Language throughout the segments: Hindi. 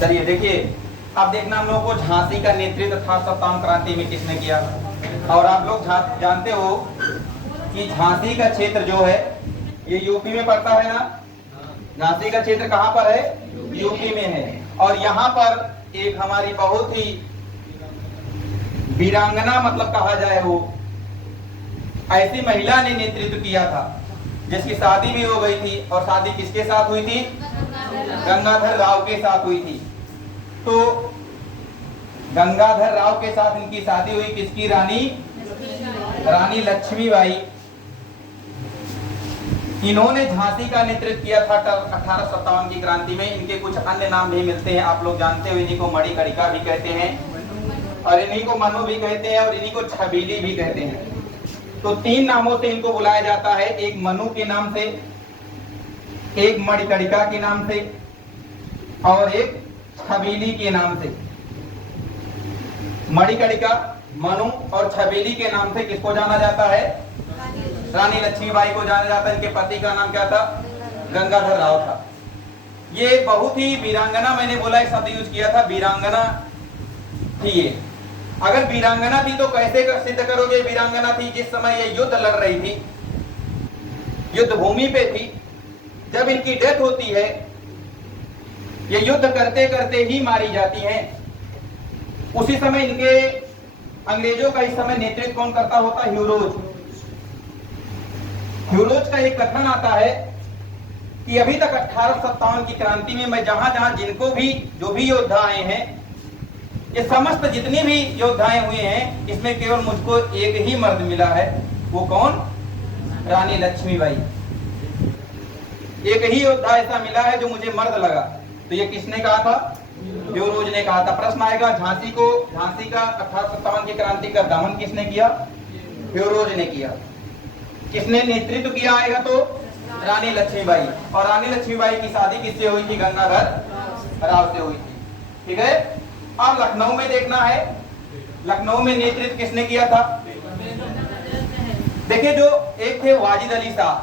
चलिए देखिए, अब देखना हम लोगों को झांसी का नेतृत्व था 57 क्रांति में किसने किया। और आप लोग जानते हो कि झांसी का क्षेत्र जो है ये यूपी में पड़ता है ना। झांसी का क्षेत्र कहां पर है? यूपी में है। और यहाँ पर एक हमारी बहुत ही वीरांगना मतलब कहा जाए वो ऐसी महिला ने नेतृत्व किया था जिसकी शादी भी हो गई थी। और शादी किसके साथ हुई थी? गंगाधर राव के साथ हुई थी। तो गंगाधर राव के साथ इनकी शादी हुई। किसकी? रानी लक्ष्मीबाई। इन्होंने झांसी का नेतृत्व किया था 1857 की क्रांति में। इनके कुछ अन्य नाम भी मिलते हैं, आप लोग जानते हो। इन्हीं को मणिकर्णिका भी कहते हैं और इन्हीं को मनु भी कहते हैं और इन्हीं को छबीली भी कहते हैं। तो 3 नामों से इनको बुलाया जाता है, एक मनु के नाम से, एक मणिकर्णिका के नाम से और एक छबीली के नाम से। मणिकर्णिका, मनु और छबीली के नाम से किसको जाना जाता है? रानी लक्ष्मीबाई को जाना जाता है। इनके पति का नाम क्या था? गंगाधर राव था। ये बहुत ही वीरांगना, मैंने बोला एक शब्द यूज किया था, वीरांगना थी ये। अगर वीरांगना थी तो कैसे सिद्ध करोगे वीरांगना थी? जिस समय ये युद्ध लड़ रही थी, युद्ध भूमि पे थी, जब इनकी डेथ होती है, ये युद्ध करते करते ही मारी जाती हैं। उसी समय इनके अंग्रेजों का इस समय नेतृत्व कौन करता होता? ह्यूरोज। ह्यूरोज का एक कथन आता है कि अभी तक 1857 की क्रांति में मैं जहां जहां जिनको भी जो भी योद्धा आए हैं, ये समस्त जितने भी योद्धाएं हुए हैं, इसमें केवल मुझको एक ही मर्द मिला है। वो कौन? रानी लक्ष्मीबाई। एक ही योद्धा ऐसा मिला है जो मुझे मर्द लगा। तो ये किसने कहा था? ह्यूरोज ने कहा था। प्रश्न आएगा, झांसी का 1857 की क्रांति का दमन किसने किया? ह्यूरोज ने किया। किसने नेतृत्व किया आएगा तो? रानी लक्ष्मीबाई। और रानी लक्ष्मीबाई की शादी किससे हुई थी? गंगाधर राव से हुई थी। ठीक है। अब लखनऊ में देखना है, लखनऊ में नेतृत्व किसने किया था? देखिए, जो एक थे वाजिद अली शाह।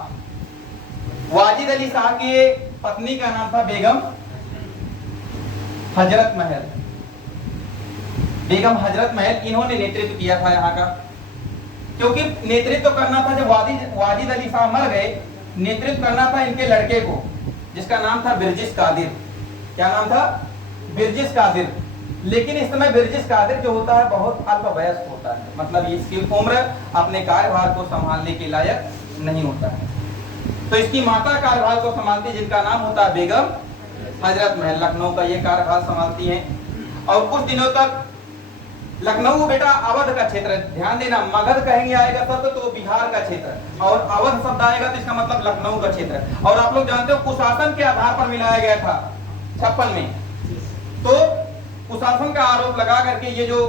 वाजिद अली शाह की पत्नी का नाम था बेगम हजरत महल। बेगम हजरत महल, इन्होंने नेतृत्व किया था यहाँ का। क्योंकि नेतृत्व करना था, जब वाजिद अली शाह मर गए, नेतृत्व करना था इनके लड़के को, जिसका नाम था बिरजिस कादिर। क्या नाम था? बिरजिस कादिर। लेकिन इस समय बिरजिस कादिर जो होता है बहुत अल्पवयस्क होता है, मतलब इसकी उम्र अपने कार्यभार को संभालने के लायक नहीं होता है। तो इसकी माता कार्यभार को संभालती, जिनका नाम होता है बेगम हजरत महल। लखनऊ का ये कार्यभार संभालती हैं। और कुछ दिनों तक लखनऊ बेटा अवध का क्षेत्र, ध्यान देना, मगध कहेंगे आएगा शब्द तो बिहार का क्षेत्र, और अवध शब्द आएगा तो इसका मतलब लखनऊ का क्षेत्र। और आप लोग जानते हो कुशासन के आधार पर मिलाया गया था 56 में। तो कुशासन का आरोप लगा करके ये जो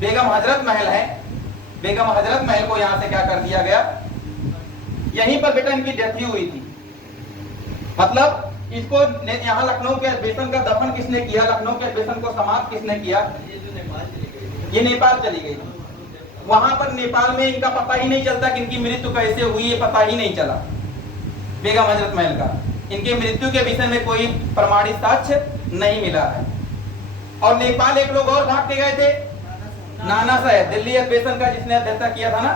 बेगम हजरत महल है, बेगम हजरत महल को यहाँ से क्या कर दिया गया? यहीं पर बेटा इनकी डेथ हुई थी। मतलब इसको यहाँ लखनऊ के बेसन का दफन किसने किया? लखनऊ के बेसन को समाप्त किसने किया? ये नेपाल चली गई। वहां पर नेपाल में इनका पता ही नहीं चलता कि इनकी मृत्यु कैसे हुई, ये पता ही नहीं चला बेगम हजरत महल का। इनके मृत्यु के विषय में कोई प्रमाणित साक्ष्य नहीं मिला है। और नेपाल एक लोग और भाग के गए थे, नाना साहब, दिल्ली अधिवेशन का जिसने अध्यक्षता किया था ना,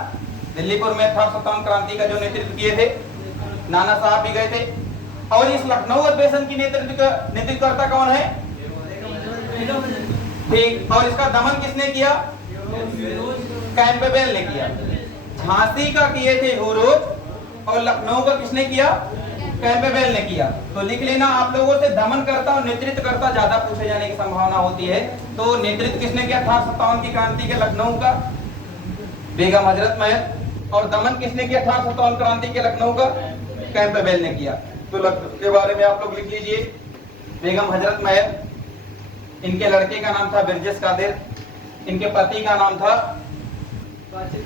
दिल्लीपुर में 1857 क्रांति का जो नेतृत्व किए थे, नाना साहब भी गए थे। और इस लखनऊ अधिवेशन की नेतृत्वकर्ता कौन है? ठीक। और इसका दमन किसने किया? कैंपबेल ने किया। झांसी का किए थे ह्यूरोज और लखनऊ का किसने किया? कैंपबेल ने किया। तो लिख लेना, आप लोगों से दमन करता और नेतृत्व करता ज्यादा पूछे जाने की संभावना होती है। तो नेतृत्व किसने किया 1857 की क्रांति के लखनऊ का? बेगम हजरत महल। और दमन किसने किया 1857 क्रांति के लखनऊ का? कैंपबेल ने किया। तो के बारे में आप लोग लिख लीजिए, बेगम हजरत महल, इनके लड़के का नाम था बिरजिस कादिर, इनके पति का नाम था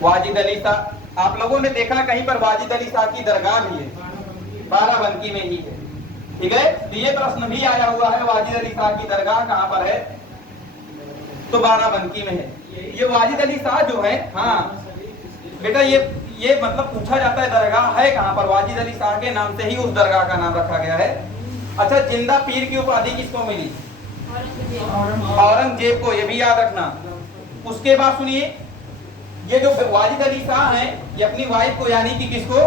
वाजिद अली शाह। आप लोगों ने देखा कहीं पर वाजिद अली शाह की दरगाह भी है, बाराबंकी में ही है। ठीक है। तो ये प्रश्न भी आया हुआ है, वाजिद अली शाह की दरगाह कहाँ पर है? तो बाराबंकी में है। ये वाजिद अली शाह जो है, हाँ बेटा, ये मतलब पूछा जाता है दरगाह है कहाँ पर? वाजिद अली शाह के नाम से ही उस दरगाह का नाम रखा गया है। अच्छा, जिंदा पीर की उपाधि किसको मिली? औरंगजेब को, ये भी याद रखना। उसके बाद सुनिए, ये जो वाजिद अली शाह हैं, ये अपनी वाइफ को यानी कि किसको,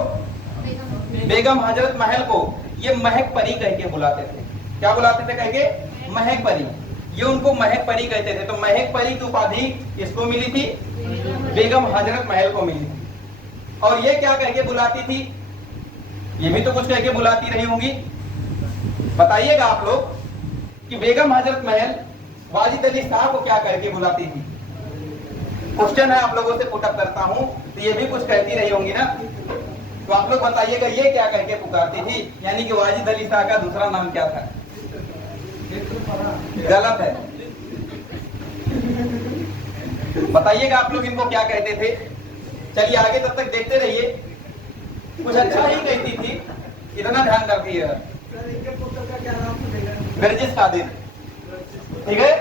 बेगम हजरत महल को ये महक परी कह के बुलाते थे। क्या बुलाते थे कह के? महक परी। ये उनको महक परी कहते थे। तो महक परी की उपाधि किसको मिली थी? बेगम हजरत महल को मिली थी। और ये क्या कह के बुलाती थी? ये भी तो कुछ कह के बुलाती रही होंगी, बताइएगा आप लोग कि बेगम हजरत महल वाजिद अली शाह को क्या करके बुलाती थी? क्वेश्चन है, आप लोगों से पुटअप करता हूं। तो ये भी कुछ कहती रही होंगी ना, तो आप लोग बताइएगा ये क्या करके पुकारती थी, यानी कि वाजिद अली शाह का दूसरा नाम क्या था? गलत है, बताइएगा आप लोग इनको क्या कहते थे। चलिए आगे तब तक देखते रहिए, कुछ अच्छा ही कहती थी, इतना ध्यान रखिएगा। बिरजिस कादिर, ठीक है।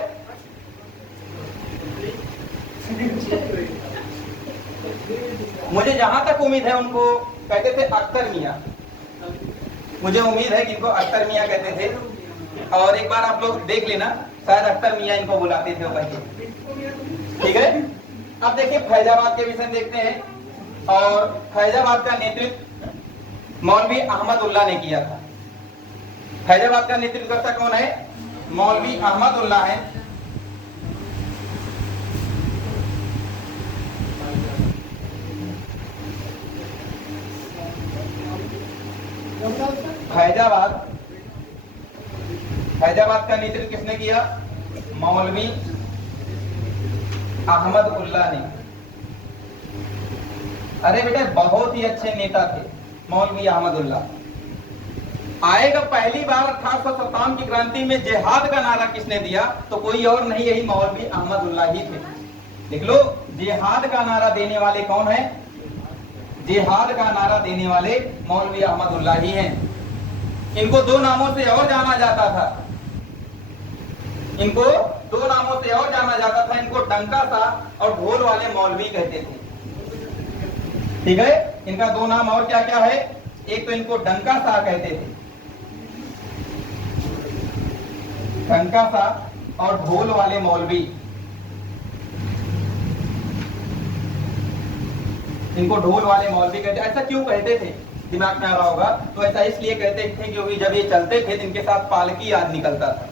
मुझे जहां तक उम्मीद है उनको कहते थे अख्तर मियां, मुझे उम्मीद है कि इनको अख्तर मियां कहते थे। और एक बार आप लोग देख लेना, शायद अख्तर मियां इनको बुलाते थे वो, ठीक है। अब देखिए फैजाबाद के विषय देखते हैं। और फैजाबाद का नेतृत्व मौलवी अहमद उल्लाह ने किया था। फैजाबाद का नेतृत्व करता कौन है? मौलवी अहमद उल्लाह है। फैजाबाद का नेतृत्व किसने किया? मौलवी अहमद उल्लाह ने। अरे बेटा बहुत ही अच्छे नेता थे मौलवी अहमद उल्लाह। आएगा पहली बार 1857 की क्रांति में जिहाद का नारा किसने दिया? तो कोई और नहीं, यही मौलवी अहमद उल्लाह ही थे। लिख लो, जिहाद का नारा देने वाले कौन है? जिहाद का नारा देने वाले मौलवी अहमद उल्लाह ही हैं। इनको दो नामों से और जाना जाता था, इनको दो नामों से और जाना जाता था। इनको डंका सा और ढोल वाले मौलवी कहते थे, ठीक है। इनका दो नाम और क्या क्या है? एक तो इनको डंका सा कहते थे, डंका सा, और ढोल वाले मौलवी, इनको ढोल वाले मौलवी कहते। ऐसा क्यों कहते थे? दिमाग में आ रहा होगा, तो ऐसा इसलिए कहते थे क्योंकि जब ये चलते थे इनके साथ पालकी आज निकलता था,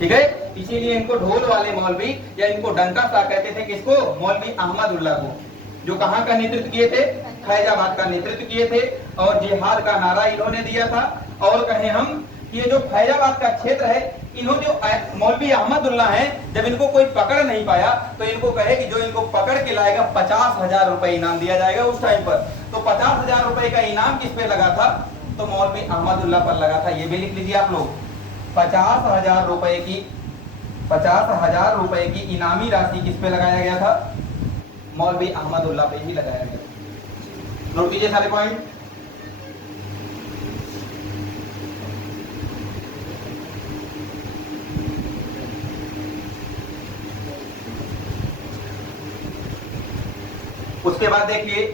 ठीक है। इसीलिए इनको ढोल वाले मौलवी या इनको डंका सा कहते थे। किसको? मौलवी अहमद उल्लाह को, जो कहां का नेतृत्व किए थे? फैजाबाद का नेतृत्व किए थे। और जिहाद का नारा इन्होंने दिया था। और कहें हम ये जो फैजाबाद का क्षेत्र है, इन्होंने जो मौलवी अहमद उल्लाह हैं, जब इनको कोई पकड़ नहीं पाया तो इनको कहे कि जो इनको पकड़ के लाएगा 50,000 रुपए इनाम दिया जाएगा उस टाइम पर। तो 50,000 रुपए का इनाम किस पे लगा था? तो मौलवी अहमद उल्लाह पर लगा था। ये भी लिख लीजिए आप लोग, 50,000 रुपए की 50,000 रुपए की इनामी राशि किस पे लगाया गया था? मौलवी अहमद उल्लाह पे ही लगाया गया। नोट कीजिए सारे पॉइंट। उसके बाद देखिए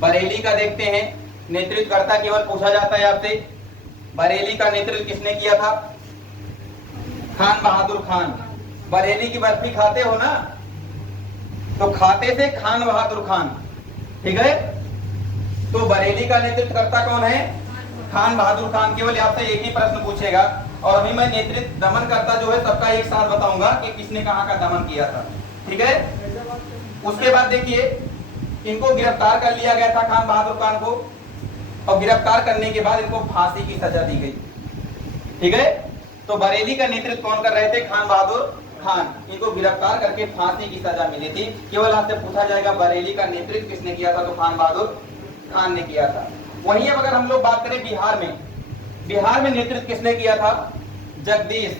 बरेली का देखते हैं। नेतृत्वकर्ता केवल पूछा जाता है आपसे, बरेली का नेतृत्व किसने किया था? खान बहादुर खान। बरेली की बर्फी खाते हो ना, तो खाते थे खान बहादुर खान, ठीक है। तो बरेली का नेतृत्वकर्ता कौन है? खान बहादुर खान। केवल आपसे एक ही प्रश्न पूछेगा, और अभी मैं नेतृत्व दमन करता जो है सबका एक साथ बताऊंगा कि किसने कहां का दमन किया था, ठीक है। उसके बाद देखिए इनको गिरफ्तार कर लिया गया था खान बहादुर खान को, और गिरफ्तार करने के बाद इनको फांसी की सजा दी गई, ठीक है। तो बरेली का नेतृत्व कौन कर रहे थे? खान बहादुर खान। इनको गिरफ्तार करके फांसी की सजा मिली थी। केवल आपसे पूछा जाएगा बरेली का नेतृत्व किसने किया था? तो खान बहादुर खान ने किया था। वहीं अब अगर हम लोग बात करें बिहार में, बिहार में नेतृत्व किसने किया था? जगदीश।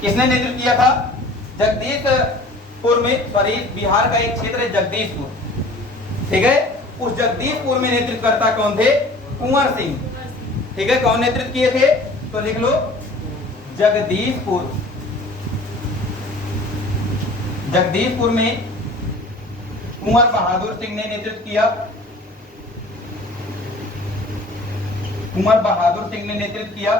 किसने नेतृत्व किया था? जगदीशपुर में, सॉरी बिहार का एक क्षेत्र है जगदीशपुर, ठीक है। उस जगदीशपुर में नेतृत्वकर्ता कौन थे? कुंवर सिंह, ठीक है। कौन नेतृत्व किए थे? तो लिख लो जगदीशपुर। जगदीशपुर में कुंवर बहादुर सिंह ने नेतृत्व किया। कुंवर बहादुर सिंह ने नेतृत्व किया।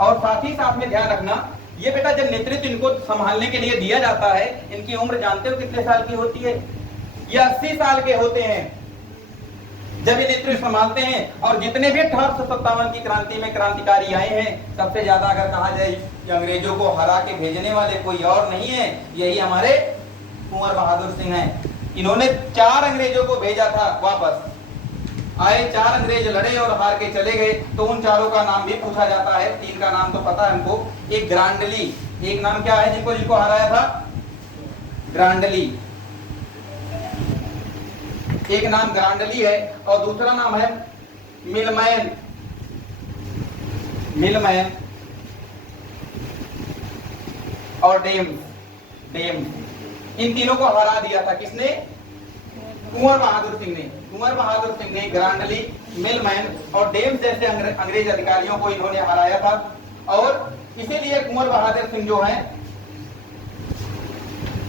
और साथ ही साथ में ध्यान रखना ये बेटा जब नेतृत्व इनको संभालने के लिए दिया जाता है, इनकी उम्र जानते हो कितने साल की होती है? ये 80 साल के होते हैं जब ये नेतृत्व संभालते हैं। और जितने भी 1857 की क्रांति में क्रांतिकारी आए हैं, सबसे ज्यादा अगर कहा जाए कि अंग्रेजों को हरा के भेजने वाले कोई और नहीं है, यही हमारे कुंवर बहादुर सिंह हैं। इन्होंने 4 अंग्रेजों को भेजा था वापस। आए 4 अंग्रेज, लड़े और हार के चले गए। तो उन चारों का नाम भी पूछा जाता है। 3 का नाम तो पता है हमको। एक ग्रांडली, एक नाम क्या है जिनको हराया था? ग्रांडली, एक नाम ग्रांडली है और दूसरा नाम है मिलमैन। मिलमैन और डेम्स। डेम्स, इन तीनों को हरा दिया था। किसने? कुंवर बहादुर सिंह ने। कुंवर बहादुर सिंह ने ग्रांडली, मिलमैन और डेम्स जैसे अंग्रेज अधिकारियों को इन्होंने हराया था। और इसीलिए कुंवर बहादुर सिंह जो हैं,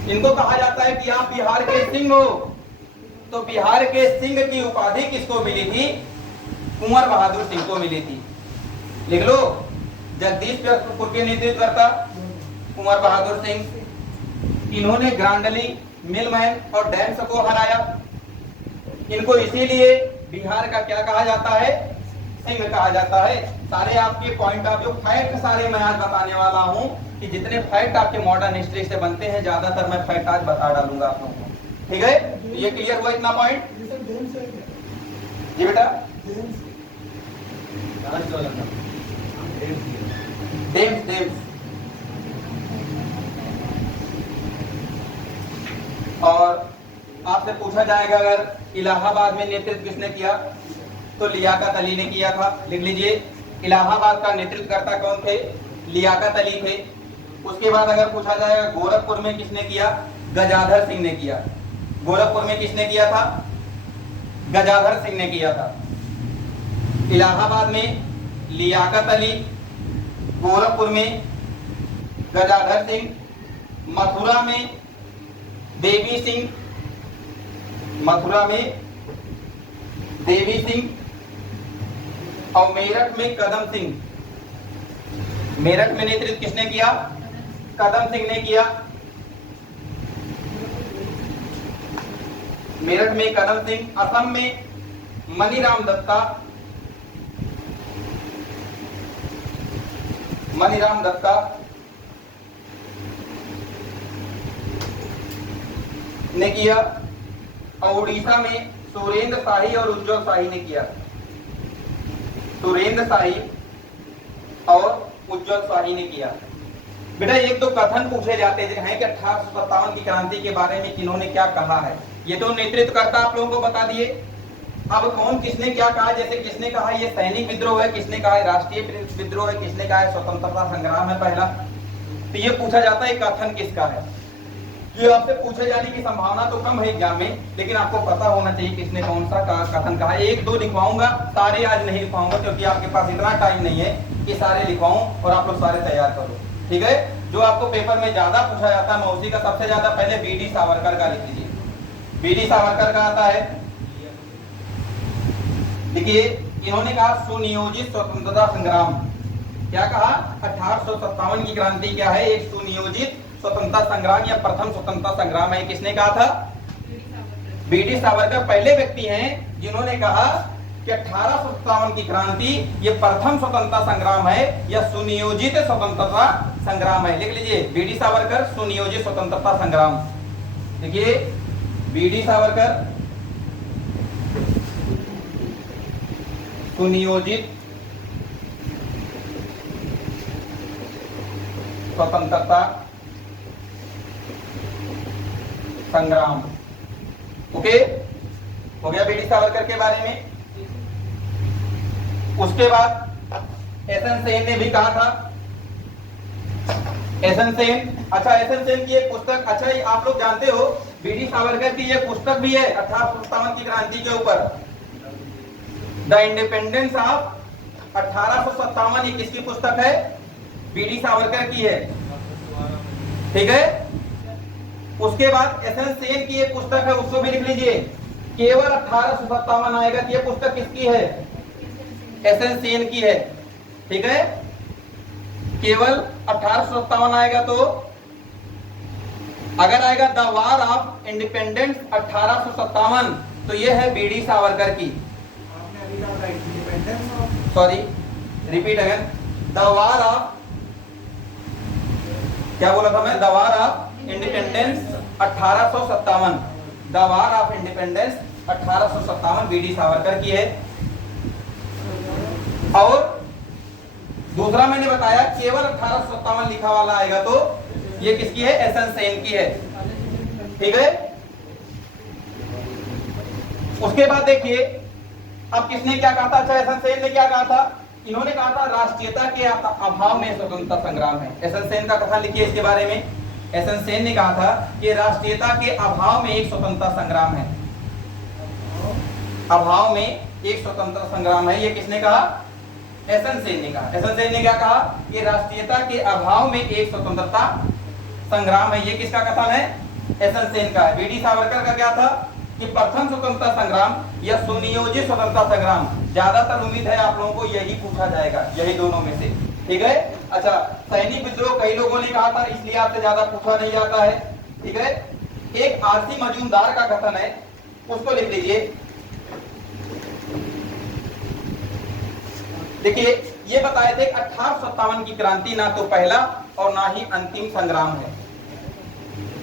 इनको कहा जाता है कि आप बिहार के सिंह हो। तो बिहार के सिंह की उपाधि किसको मिली थी? कुंवर बहादुर सिंह को मिली थी। लिख लो, जगदीशपुर के नेतृत्व करता कुंवर बहादुर सिंह। इन्होंने ग्रांडली, मिलमैन और डेम्स को हराया। इनको इसीलिए बिहार का क्या कहा जाता है? सिंह कहा जाता है। सारे आपके पॉइंट ऑफ व्यू, फैक्ट सारे मैं आज बताने वाला हूं कि जितने फैक्ट आपके मॉडर्न हिस्ट्री से बनते हैं, ज्यादातर मैं फैक्ट आज बता डालूंगा आप लोगों को। ठीक है, तो ये क्लियर हुआ इतना पॉइंट? जी बेटा, डेम्स, डेम्स। और आपसे पूछा जाएगा अगर इलाहाबाद में नेतृत्व किसने किया, तो लियाकत अली ने किया था। लिख लीजिए, इलाहाबाद का नेतृत्वकर्ता कौन थे? लियाकत अली थे। उसके बाद अगर पूछा जाएगा गोरखपुर में किसने किया, गजाधर सिंह ने किया। गोरखपुर में किसने किया था? गजाधर सिंह ने किया था। इलाहाबाद में लियाकत अली, गोरखपुर में गजाधर सिंह, मथुरा में देवी सिंह, मथुरा में देवी सिंह और मेरठ में कदम सिंह। मेरठ में नेतृत्व किसने किया? कदम सिंह ने किया। मेरठ में कदम सिंह। असम में मनीराम दत्ता, मनीराम दत्ता ने किया। और उड़ीसा में सुरेंद्र शाही और उज्जवल शाही ने किया। सुरेंद्र शाही और उज्जवल शाही ने किया। बेटा एक दो कथन पूछे जाते हैं कि 1857 की क्रांति के बारे में किन्होंने क्या कहा है। ये तो नेतृत्वकर्ता आप लोगों को बता दिए। अब कौन किसने क्या कहा, जैसे किसने कहा ये सैनिक विद्रोह है, किसने कहा राष्ट्रीय विद्रोह है, किसने कहा स्वतंत्रता संग्राम है पहला। तो ये पूछा जाता है कथन किसका है। ये आपसे पूछे जाने की संभावना तो कम है एग्जाम में, लेकिन आपको पता होना चाहिए किसने कौन सा कथन कहा है। 1-2 लिखवाऊंगा, सारे आज नहीं लिखवाऊंगा क्योंकि आपके पास इतना टाइम नहीं है कि सारे लिखवाऊं और आप लोग सारे तैयार करो। ठीक है, जो आपको पेपर में ज्यादा पूछा जाता है मैं उसी का सबसे ज्यादा पहले बीडी सावरकर का लिख लीजिए। बीडी सावरकर का आता है, देखिए इन्होंने कहा सुनियोजित स्वतंत्रता संग्राम। क्या कहा? 1857 की क्रांति क्या है? एक सुनियोजित स्वतंत्रता संग्राम या प्रथम स्वतंत्रता संग्राम है। किसने कहा था? बीडी सावरकर पहले व्यक्ति हैं जिन्होंने कहा कि 1857 की क्रांति ये प्रथम स्वतंत्रता संग्राम है या सुनियोजित स्वतंत्रता संग्राम है। लिख लीजिए, बीडी सावरकर सुनियोजित स्वतंत्रता संग्राम। देखिए बीडी सावरकर सुनियोजित स्वतंत्रता संग्राम। ओके, हो गया बीडी सावरकर के बारे में। उसके बाद एसएन सेन ने भी कहा था। एसएन सेन, अच्छा एसएन सेन की एक पुस्तक, अच्छा आप लोग जानते हो बीडी सावरकर की ये पुस्तक भी है 1857 की क्रांति के ऊपर, द इंडिपेंडेंस ऑफ 1857। ये किसकी पुस्तक है? बीडी सावरकर की है। ठीक है, उसके बाद एसएन सेन की एक पुस्तक है, उसको भी लिख लीजिए। केवल 1857 आएगा। ये पुस्तक किसकी है? एसएन सेन की है। ठीक है, केवल 1857 आएगा तो अगर आएगा द वार ऑफ इंडिपेंडेंस 1857 तो ये है बीडी सावरकर की। Sorry, repeat again, the war of, क्या बोला था मैं, the war of independence 1857, the war of independence 1857 B D Savarkar की है। और दूसरा मैंने बताया केवल 1857 लिखा वाला आएगा तो ये किसकी है, एसएन सेन की है। ठीक है, उसके बाद देखिए अब किसने क्या कहा था। अच्छा, एसएन सेन ने क्या कहा था, इन्होंने कहा था राष्ट्रीयता के अभाव में स्वतंत्रता संग्राम है। एसएन सेन का कथन लिखिए इसके बारे में। एसएन सेन ने कहा था कि राष्ट्रीयता के अभाव में एक स्वतंत्रता संग्राम है, अभाव में एक स्वतंत्रता संग्राम है। ये किसने कहा, एसएन सेन ने कहा। एसएन सेन ने क्या कहा कि राष्ट्रीयता के अभाव में एक स्वतंत्रता संग्राम है। ये किसका कथन है, एसएन सेन का है। बीडी सावरकर का क्या था कि प्रथम स्वतंत्रता संग्राम या सुनियोजित स्वतंत्रता संग्राम। ज्यादातर उम्मीद है आप लोगों को यही पूछा जाएगा, यही दोनों में से। ठीक है, अच्छा, सैनिक विद्रोह कई लोगों ने कहा था, इसलिए आपसे ज्यादा पूछा नहीं जाता है। ठीक है, एक आरसी मजूमदार का कथन है, उसको लिख लीजिए। देखिए, ये बताए थे 1857 की क्रांति ना तो पहला और ना ही अंतिम संग्राम है।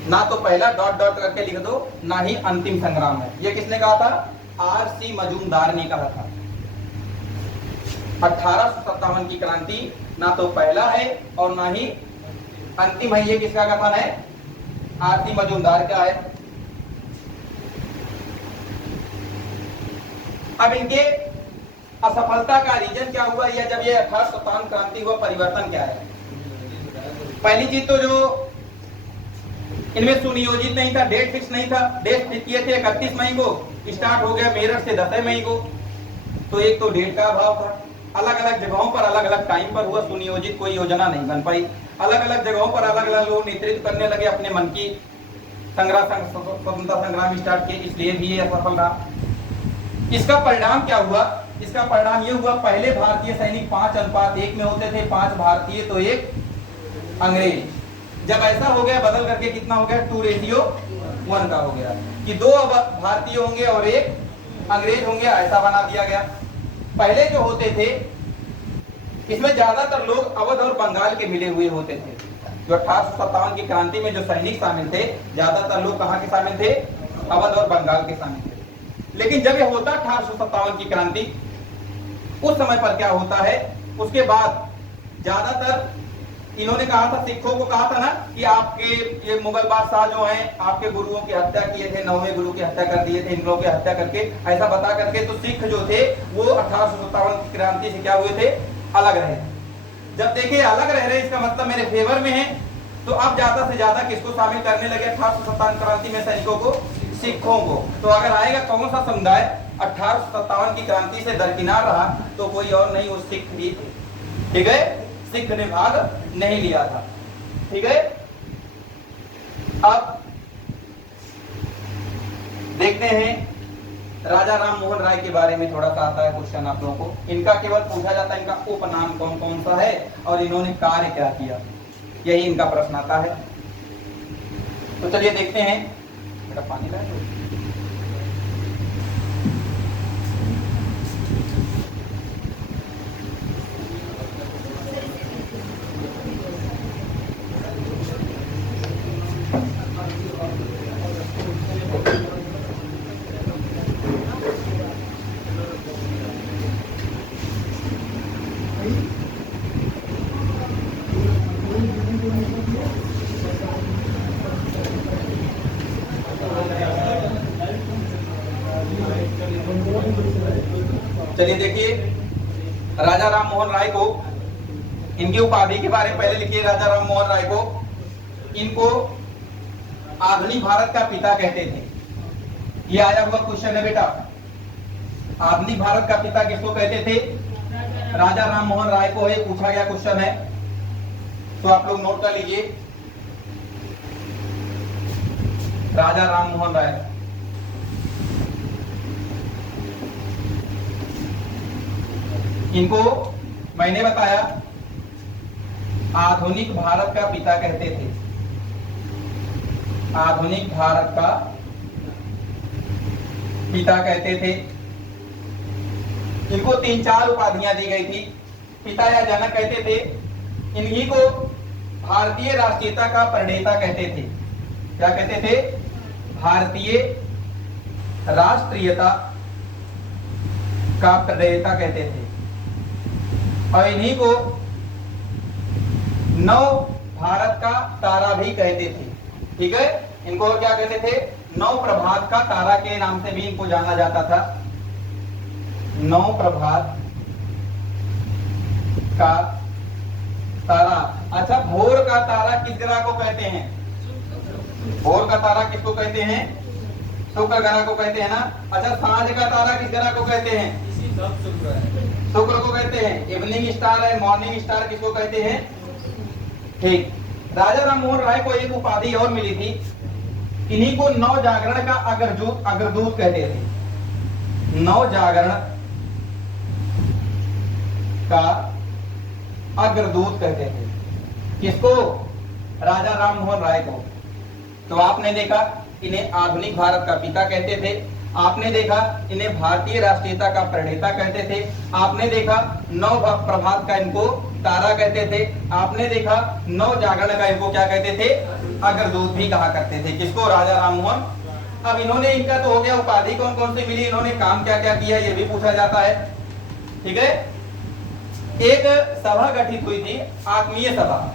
ना तो पहला डॉट डॉट करके लिख दो, ना ही अंतिम संग्राम है। ये किसने कहा था, आरसी मजूमदार ने कहा था। 1857 की क्रांति ना तो पहला है और ना ही अंतिम है। ये किसका कथन है, आरसी मजूमदार का है। अब इनके असफलता का रीजन क्या हुआ, या जब ये 1857 क्रांति हुआ, परिवर्तन क्या है। पहली चीज तो जो इनमें सुनियोजित नहीं था, डेट फिक्स नहीं था। डेट फिक्स किए थे 31 मई को, स्टार्ट हो गया मेरठ से 10 मई को, तो एक तो डेट का अभाव था। अलग अलग जगहों पर अलग अलग टाइम पर हुआ, सुनियोजित कोई योजना नहीं बन पाई। अलग अलग जगहों पर अलग अलग लोग नेतृत्व करने लगे, अपने मन की स्वतंत्रता संग्राम स्टार्ट किए, इसलिए भी ये असफल रहा। इसका परिणाम क्या हुआ, इसका परिणाम ये हुआ, पहले भारतीय सैनिक 5:1 में होते थे, 5 भारतीय तो 1 अंग्रेज। जब ऐसा हो गया, बदल करके कितना हो गया, 2:1 का हो गया कि 2 भारतीय होंगे और 1 अंग्रेज होंगे, ऐसा बना दिया गया। पहले जो होते थे इसमें ज्यादातर लोग अवध और बंगाल के मिले हुए होते थे। जो 1857 की क्रांति में जो सैनिक शामिल थे, ज्यादातर लोग कहाँ के शामिल थे, अवध और बंगाल के शामिल थे। लेकिन जब ये होता 1857 की क्रांति, उस समय पर क्या होता है, उसके बाद ज्यादातर इन्होंने कहा था, सिखों को कहा था ना कि आपके ये मुगल बादशाह जो हैं, आपके गुरुओं की हत्या किए थे, 9वें गुरु की हत्या कर दिए थे, इन लोगों की हत्या करके, ऐसा बता करके तो सिख जो थे वो 1857 की क्रांति से क्या हुए थे, अलग रहे। जब देखिए अलग रह रहे, इसका मतलब मेरे फेवर में है, तो अब ज्यादा से ज्यादा किसको शामिल करने लगे 1857 क्रांति में, सैनिकों को, सिखों को। तो अगर आएगा कौन सा समुदाय 1857 की क्रांति से दरकिनार रहा, तो कोई और नहीं, वो सिख भी थे। ठीक है, सिख ने भाग नहीं लिया था। ठीक है, अब देखते हैं राजा राम मोहन राय के बारे में थोड़ा सा आता है क्वेश्चन आप लोगों को। इनका केवल पूछा जाता है इनका उपनाम कौन कौन सा है और इन्होंने कार्य क्या किया, यही इनका प्रश्न आता है। तो चलिए देखते हैं। बेटा पानी लाए। चलिए देखिए, राजा राम मोहन राय को, इनकी उपाधि के बारे में पहले लिखिए। राजा राम मोहन राय को, इनको आधुनिक भारत का पिता कहते थे। ये आया हुआ क्वेश्चन है बेटा, आधुनिक भारत का पिता किसको कहते थे, राजा राम मोहन राय को। ये पूछा गया क्वेश्चन है, तो आप लोग नोट कर लीजिए। राजा राम मोहन राय, इनको मैंने बताया आधुनिक भारत का पिता कहते थे। आधुनिक भारत का पिता कहते थे। इनको 3-4 उपाधियां दी गई थी। पिता या जनक कहते थे। इन्हीं को भारतीय राष्ट्रीयता का प्रणेता कहते थे। क्या कहते थे? भारतीय राष्ट्रीयता का प्रणेता कहते थे। और इन्हीं को नव भारत का तारा भी कहते थे। ठीक है, इनको क्या कहते थे? नव प्रभात का तारा के नाम से भी इनको जाना जाता था। नव प्रभात का तारा। अच्छा, भोर का तारा किस ग्रह को कहते हैं? भोर का तारा किसको कहते हैं? शुक्र ग्रह को कहते हैं ना। अच्छा, सांझ का तारा किस ग्रह को कहते हैं? शुक्र को कहते हैं। इवनिंग स्टार है, मॉर्निंग स्टार किसको कहते हैं? ठीक। राजा राममोहन राय को एक उपाधि और मिली थी। इन्हीं को नव जागरण का अग्रदूत कहते थे। नव जागरण का अग्रदूत कहते थे। किसको? राजा राममोहन राय को। तो आपने देखा इन्हें आधुनिक भारत का पिता कहते थे। आपने देखा इन्हें भारतीय राष्ट्रीयता का प्रणेता कहते थे। आपने देखा नव प्रभात का इनको तारा कहते थे। आपने देखा नव जागरण का इनको क्या कहते थे? अग्रदूत भी कहा करते थे। किसको? राजा राममोहन। अब इन्होंने, इनका तो हो गया उपाधि कौन कौन सी मिली, इन्होंने काम क्या क्या किया, ये भी पूछा जाता है। ठीक है, एक सभा गठित हुई थी, आत्मीय सभा।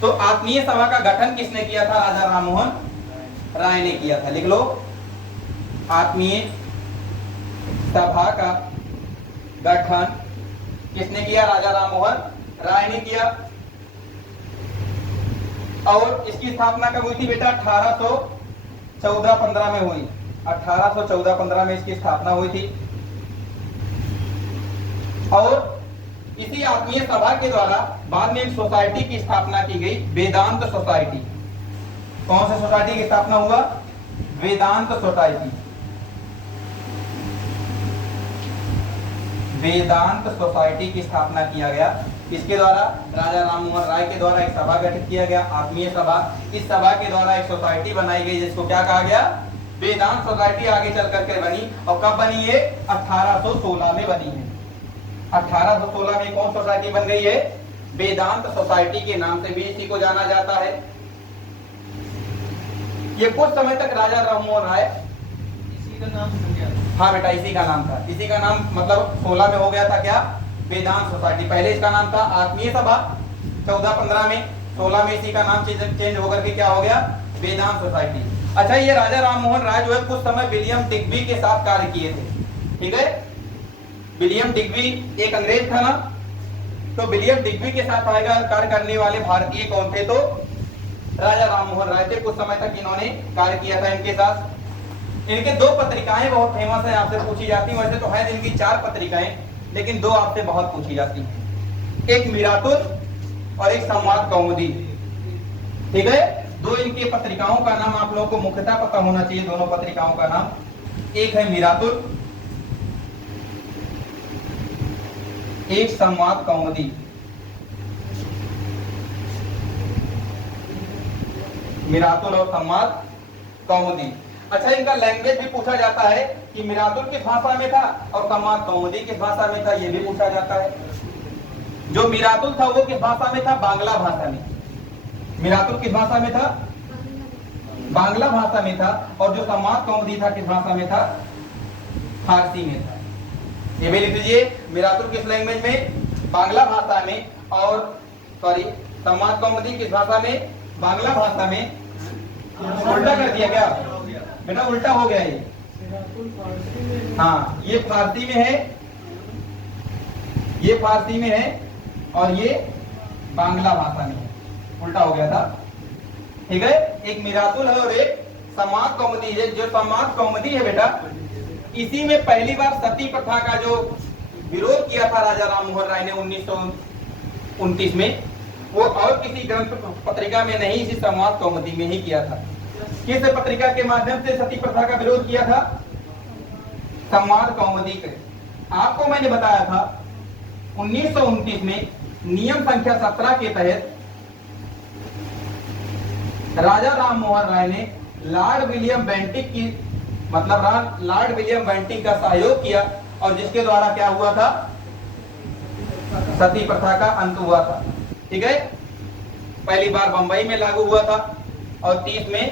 तो आत्मीय सभा का गठन किसने किया था? राजा राममोहन राय ने किया था। लिख लो, आत्मीय सभा का गठन किसने किया? राजा राममोहन राय ने किया। और इसकी स्थापना कब हुई थी बेटा? 1814-15 में हुई। 1814-15 में इसकी स्थापना हुई थी। और इसी आत्मीय सभा के द्वारा बाद में एक सोसाइटी की स्थापना की गई, वेदांत सोसाइटी। कौन सी सोसाइटी की स्थापना हुआ? वेदांत सोसाइटी। वेदांत सोसाइटी की स्थापना किया गया। इसके द्वारा राजा राममोहन राय के द्वारा एक सभा गठित किया गया, आत्मीय सभा। इस सभा के द्वारा एक सोसाइटी बनाई गई जिसको क्या कहा गया? वेदांत सोसाइटी। आगे चल करके बनी। और कब बनी है? 1816 में बनी है। 1816 में कौन सोसाइटी बन गई है? वेदांत सोसाइटी के नाम से भी इसी को जाना जाता है। ये कुछ समय तक राजा राममोहन राय, इसी का नाम, हाँ बेटा इसी का नाम था। इसी का नाम मतलब 16 में हो गया था क्या? वेदांत सोसाइटी। पहले इसका नाम था आत्मीय सभा 14-15 में, 16 में इसी का नाम चेंज होकर के क्या हो गया? वेदांत सोसाइटी। अच्छा, ये राजा राममोहन राय जो है कुछ समय विलियम डिग्बी के साथ कार्य किए थे। ठीक है, विलियम डिग्बी एक अंग्रेज था ना, तो विलियम डिग्बी के साथ कार्य करने वाले भारतीय कौन थे? तो राजा राममोहन राय थे। कुछ समय तक इन्होंने कार्य किया था इनके साथ। इनके 2 पत्रिकाएं बहुत फेमस है, आपसे पूछी जाती है। वैसे तो है इनकी 4 पत्रिकाएं, लेकिन 2 आपसे बहुत पूछी जाती हैं। एक मिरातुल और एक संवाद कौमुदी। ठीक है, 2 इनकी पत्रिकाओं का नाम आप लोगों को मुख्यतः पता होना चाहिए। दोनों पत्रिकाओं का नाम, एक है मिरातुल, एक संवाद कौमुदी। मिरातुल और संवाद कौमुदी। अच्छा, इनका लैंग्वेज भी पूछा जाता है कि मिरातुल किस भाषा में था और संवाद कौमुदी किस भाषा में था, ये भी पूछा जाता है। जो मिरातुल था वो किस भाषा में था? बांग्ला भाषा में। मिरातुल किस भाषा में था? बांग्ला भाषा में था। और जो संवाद कौमुदी था किस भाषा में था? फारसी में था। ये भी लिख लीजिए, मिरातुल किस लैंग्वेज में? बांग्ला भाषा में। और सॉरी, संवाद कौमुदी किस भाषा में? बांग्ला भाषा में। उल्टा कर दिया क्या बेटा? उल्टा हो गया ये। हाँ, ये फारसी में है, ये फारसी में है और ये बांग्ला भाषा में है। उल्टा हो गया था। ठीक है, एक मिरातुल है और एक संवाद कौमुदी है। जो संवाद कौमुदी है बेटा, इसी में पहली बार सती प्रथा का जो विरोध किया था राजा राममोहन राय ने 1929 में, वो और किसी ग्रंथ पत्रिका में नहीं, इसी संवाद कौमुदी में ही किया था। किस पत्रिका के माध्यम से सती प्रथा का विरोध किया था? संवाद कौमुदी के। आपको मैंने बताया था 1929 में नियम संख्या 17 के तहत राजा राम मोहन राय ने लॉर्ड विलियम बेंटिक की मतलब लॉर्ड विलियम बेंटिक का सहयोग किया और जिसके द्वारा क्या हुआ था, सती प्रथा का अंत हुआ था। ठीक है, पहली बार बंबई में लागू हुआ था और 30 में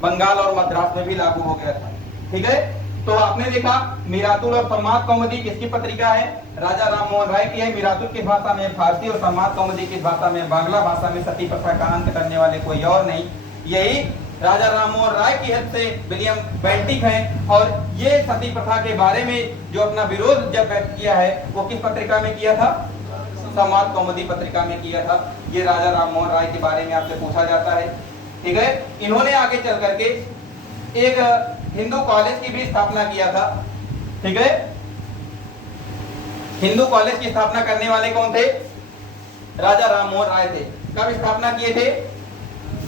बंगाल और मद्रास में भी लागू हो गया था। ठीक है, तो आपने देखा मीरातुल और सम्माद कौमुदी किसकी पत्रिका है, राजा राम मोहन राय की है। मीरातुल किस भाषा में, फारसी, और सम्माद कौमुदी किस भाषा में, बांग्ला भाषा में। सती प्रथा का अंत करने वाले कोई और नहीं, यही राजा राम मोहन राय की हेल्प से विलियम बेंटिक हैं। और ये सती प्रथा के बारे में जो अपना विरोध जब व्यक्त किया है वो किस पत्रिका में किया था, सम्माद कौमुदी पत्रिका में किया था। ये राजा राम मोहन राय के बारे में आपसे पूछा जाता है। ठीक है, इन्होंने आगे चल करके एक हिंदू कॉलेज की भी स्थापना किया था। ठीक है, हिंदू कॉलेज की स्थापना करने वाले कौन थे, राजा राम मोहन राय थे। कब स्थापना किए थे,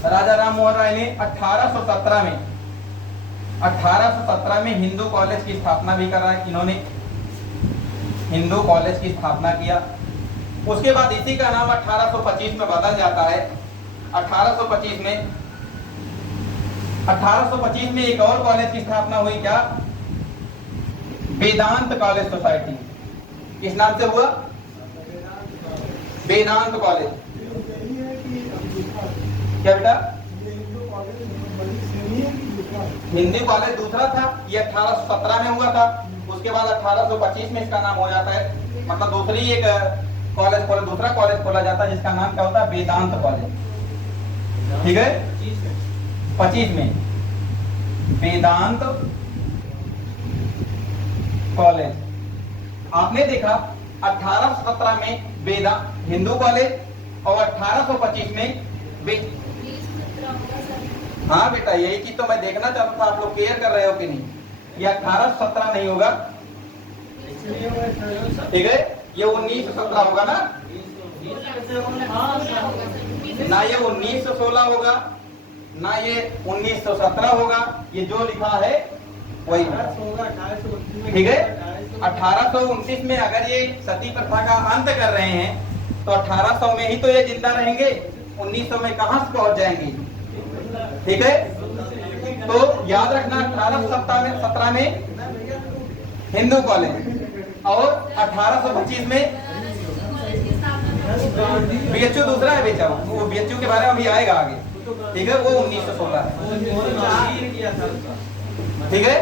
राजा राम मोहन राय ने 1817 में 1817 में हिंदू कॉलेज की स्थापना भी करा। इन्होंने हिंदू कॉलेज की स्थापना किया। उसके बाद इसी का नाम 1825 में बदल जाता है। 1825 में एक और कॉलेज की स्थापना हुई, क्या, वेदांत कॉलेज सोसाइटी। किस नाम से हुआ, वेदांत कॉलेज। क्या बेटा, हिंदी कॉलेज दूसरा था, ये 1817 में हुआ था। उसके बाद 1825 में इसका नाम हो जाता है, मतलब दूसरी एक कॉलेज खोला, दूसरा कॉलेज खोला जाता है जिसका नाम क्या होता है, वेदांत कॉलेज। ठीक है, 25 में वेदांत कॉलेज। आपने देखा 1817 में वेदांत हिंदू कॉलेज और 1825 में हाँ बेटा, यही चीज तो मैं देखना चाहता था, आप लोग क्लियर कर रहे हो कि नहीं। ये 1817 नहीं होगा, ठीक है, ये 1917 होगा ना, ना ये 1916 होगा, ना ये 1917 होगा, ये जो लिखा है वही होगा। ठीक है, 1829 में अगर ये सती प्रथा का अंत कर रहे हैं तो 1800 में ही तो ये जिंदा रहेंगे, 1900 में कहां से पहुंच जाएंगे। ठीक है, तो याद रखना 1817 में हिंदू कॉलेज और 1825 में बीएचयू दूसरा है बेचा, वो बीएचयू के बारे में अभी आएगा आगे। ठीक है, वो 1916 है। ठीक है,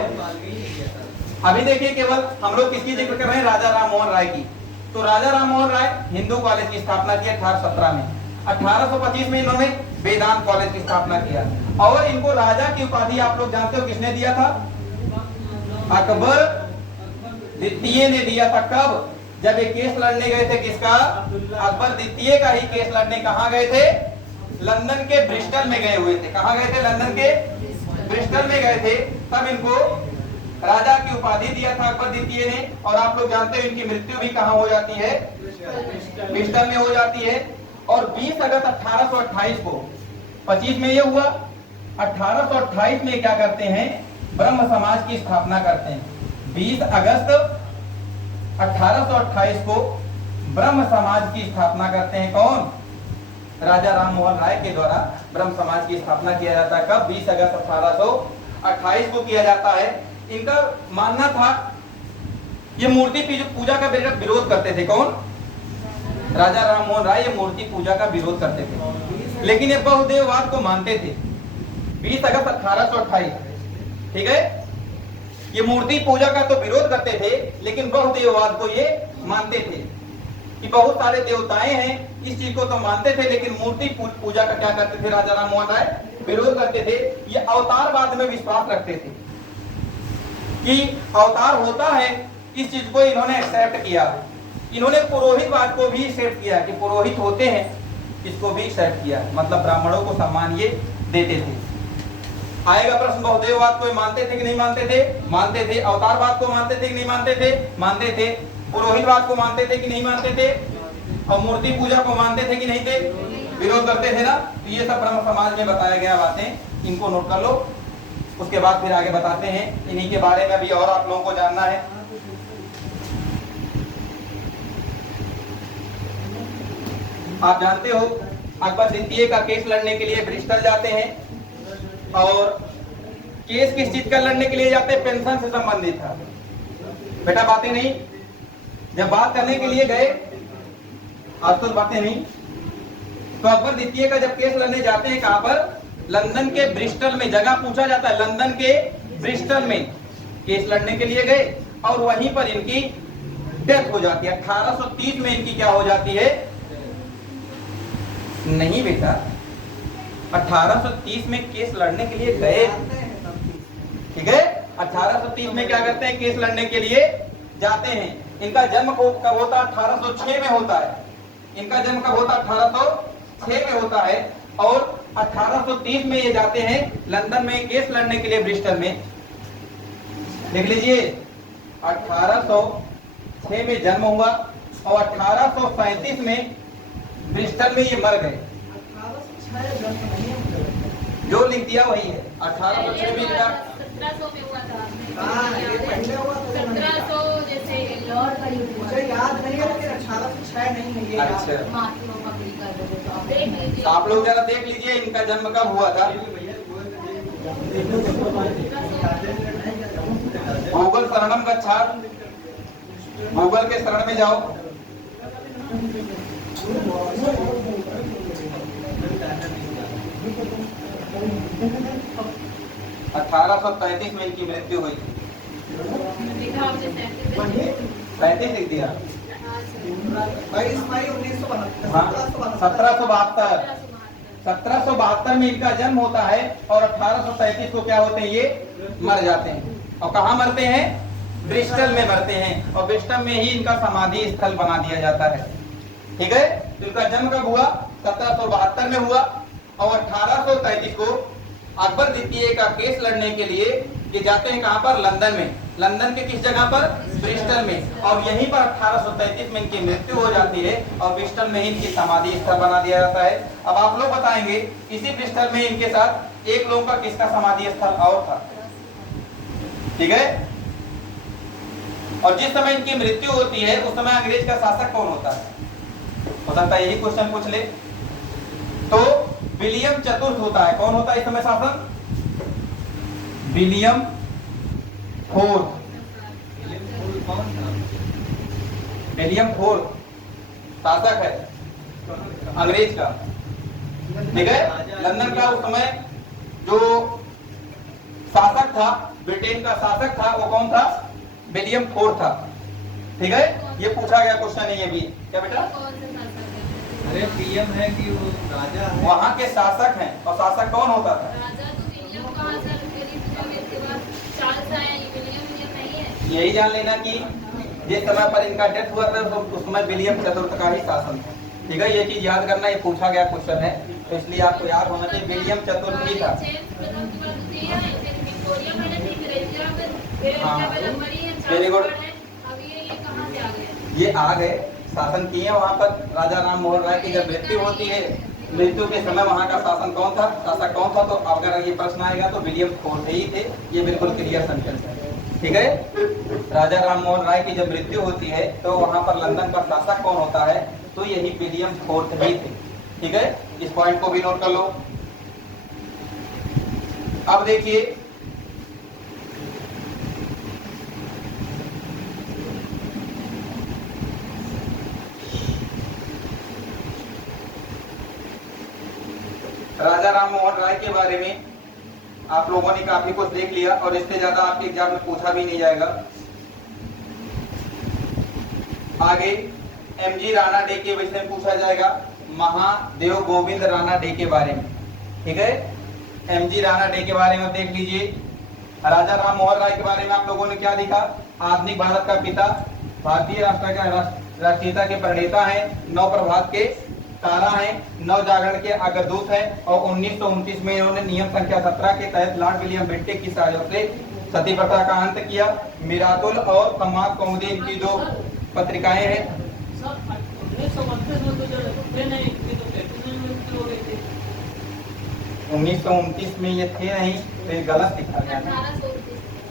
अभी देखिए केवल हम लोग किसकी जिक्र कर रहे हैं, राजा राम मोहन राय की। तो राजा राम मोहन राय हिंदू कॉलेज की स्थापना की 1817 में। 1825 में इन्होंने वेदांत कॉलेज की स्थापना किया और इनको राजा की उपाधि आप लोग जानते हो किसने दिया था, अकबर द्वितीय ने दिया था। कब, जब ये केस लड़ने गए थे, किसका, अकबर द्वितीय का ही केस लड़ने कहां गए थे, लंदन के ब्रिस्टल में गए हुए थे। कहां गए थे, लंदन के ब्रिस्टल में गए थे। तब इनको राजा की उपाधि दिया था अकबर द्वितीय ने। और आप लोग जानते हो इनकी मृत्यु भी कहां हो जाती है, ब्रिस्टल में हो जाती है। और 20 अगस्त 1828 को, 25 में ये हुआ, 1828 में क्या करते हैं, ब्रह्म समाज की स्थापना करते हैं। 20 अगस्त 1828 को ब्रह्म समाज की स्थापना करते हैं। कौन, राजा राम मोहन राय के द्वारा ब्रह्म समाज की स्थापना किया जाता है। कब, 20 अगस्त 1828 को किया जाता है। इनका मानना था, ये मूर्ति पूजा का विरोध करते थे। कौन, राजा राम मोहन राय ये मूर्ति पूजा का विरोध करते थे, लेकिन ये बहुदेववाद को मानते थे। 20 अगस्त 1828, ठीक है, ये मूर्ति पूजा का तो विरोध करते थे लेकिन बहुदेववाद को ये मानते थे कि बहुत सारे देवताएं हैं, इस चीज को तो मानते थे, लेकिन मूर्ति पूजा का क्या करते थे राजा राम मोहन राय, विरोध करते थे। ये अवतारवाद में विश्वास रखते थे कि अवतार होता है, इस चीज को इन्होंने एक्सेप्ट किया। इन्होंने पुरोहितवाद को भी एक्सेप्ट किया कि पुरोहित होते हैं, इसको भी एक्सेप्ट किया, मतलब ब्राह्मणों को सम्मान ये देते थे। आएगा प्रश्न, बहुदेववाद को मानते थे कि नहीं मानते थे, मानते थे। अवतारवाद को मानते थे कि नहीं मानते थे, मानते थे। पुरोहितवाद को मानते थे कि नहीं मानते थे, और मूर्ति पूजा को मानते थे कि नहीं थे, विरोध करते थे ना। तो ये सब ब्रह्म समाज में बताया गया बातें, इनको नोट कर लो। उसके बाद फिर आगे बताते हैं, इन्हीं के बारे में अभी और आप लोगों को जानना है। आप जानते हो अकबर द्वितीय का केस लड़ने के लिए ब्रिस्टल जाते हैं और केस किस चीज का लड़ने के लिए जाते हैं? पेंशन से संबंधित था। बेटा बातें नहीं, जब बात करने के लिए गए आज तो बातें नहीं, तो अकबर द्वितीय का जब केस लड़ने जाते हैं कहां पर? लंदन के ब्रिस्टल में। जगह पूछा जाता है, लंदन के ब्रिस्टल में केस लड़ने के लिए गए और वहीं पर इनकी डेथ हो जाती है। 1830 में इनकी क्या हो जाती है? नहीं बेटा, 1830 में केस लड़ने के लिए गए, ठीक है। 1830 में क्या करते हैं? केस लड़ने के लिए जाते हैं। इनका जन्म कब होता है? 1806 में होता है। इनका जन्म कब होता है? 1806 में होता है और 1830 में ये जाते हैं लंदन में केस लड़ने के लिए ब्रिस्टल में। देख लीजिए, 1806 में जन्म हुआ और 1835 में ब्रिस्टल में ये मर गए। जो लिख दिया वही है। 1806 में इनका 1700 में हुआ था। ये पहले हुआ था 1700 जैसे लॉर्ड का युद्ध हुआ। मुझे याद नहीं है लेकिन 1806 नहीं है ये। अच्छा, महात्मा गांधी का जो तो आप देख लीजिए। आप लोग जरा देख लीजिए इनका जन्म कब हुआ था। गूगल शरणम गच्छात, गूगल के शरण में जाओ। 1833 में इनकी मृत्यु हुई थी। देखा आपने 35 लिख दिया। 22 मई 1972। हाँ, 1772 1772 में इनका जन्म होता है और 1833 को क्या होते हैं? ये मर जाते हैं। और कहाँ मरते हैं? ब्रिस्टल में मरते हैं और ब्रिस्टल में ही इनका समाधि स्थल बना दिया जाता है, ठीक है। तो इनका जन्म कब हुआ? 1772 में हुआ और 1833 को अकबर द्वितीय का केस लड़ने के लिए ये जाते हैं कहां पर? लंदन में। लंदन के किस जगह पर? ब्रिस्टल में। और यहीं पर 1833 में इनकी मृत्यु हो जाती है और ब्रिस्टल में ही इनकी समाधि स्थल बना दिया जाता है। अब आप लोग बताएंगे इसी ब्रिस्टल में इनके साथ एक लोगों का किसका समाधि स्थल और था, ठीक है। और जिस समय इनकी मृत्यु होती है उस समय अंग्रेज का शासक कौन होता है? हो सकता है यही क्वेश्चन पूछ ले। तो विलियम चतुर्थ होता है। कौन होता है इस समय शासक? William fourth. विलियम फोर्थ शासक है अंग्रेज का, ठीक है। लंदन का उस समय जो शासक था, ब्रिटेन का शासक था, वो कौन था? विलियम फोर्थ था, ठीक है। ये पूछा गया क्वेश्चन है ये भी। क्या बेटा? अरे पीएम है कि वो राजा है? वहाँ के शासक हैं और शासक कौन होता था? राजा तो विलियम कहाँ से? इसके बाद चार्ल्स आए, विलियम नहीं है। यही जान लेना कि जिस समय पर इनका डेथ हुआ था उस समय विलियम चतुर्थ का ही शासन था, ठीक है। ये चीज याद करना, ये पूछा गया क्वेश्चन है तो इसलिए आपको याद होना चाहिए विलियम चतुर्थ ही था। Very good. ये आ गए, शासन किए वहाँ पर राजा राम मोहन राय की जब मृत्यु होती है, मृत्यु के समय वहाँ का शासन कौन था, शासक कौन था? तो अगर ये प्रश्न आएगा तो विलियम फोर्थ ही थे। ये बिल्कुल क्लियर सेंटेंस है, ठीक है। राजा राम मोहन राय की जब मृत्यु होती है तो वहाँ पर लंदन का शासक कौन होता है? तो यही विलियम फोर्थ ही थे, ठीक है। इस पॉइंट को भी नोट कर लो। अब देखिए राजा राम मोहन राय के बारे में आप लोगों ने काफी कुछ देख लिया और इससे ज्यादा आपके एग्जाम में पूछा भी नहीं जाएगा। आगे एमजी राणा डे के विषय में पूछा जाएगा, महादेव गोविंद राणा डे के बारे में, ठीक है। एमजी राणा डे के बारे में देख लीजिए। राजा राम मोहन राय के बारे में आप लोगों ने क्या देखा? आधुनिक भारत का पिता, भारतीय राष्ट्रीयता के प्रणेता हैं, नव प्रभात के तारा हैं, नव जागरण के अग्रदूत हैं और 1929 में इन्होंने नियम संख्या 17 के तहत लॉर्ड विलियम बेंटिक की सहयोग से सती प्रथा का अंत किया। मिरातुल और समाज कौमुदी इनकी दो पत्रिकाएं हैं। 1929 में ये थे नहीं तो ये गलत लिखा गया ना,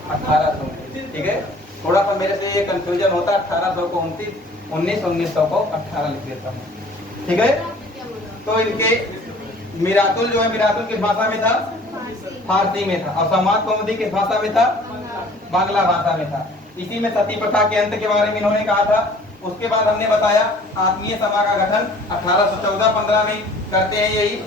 1829, ठीक है। थोड़ा सा मेरे से ये कंफ्यूजन होता है, 1800 को 29, 1900 को 18 लिख देता हूँ, ठीक है। तो इनके मिरातुल जो है, मिरातुल किस भाषा में था? फारसी में था। और समाज कौमुदी किस भाषा में था? बांग्ला भाषा में था। इसी में सती प्रथा के अंत के बारे में इन्होंने कहा था। उसके बाद हमने बताया आत्मीय सभा का गठन 1814-15 में करते हैं यही,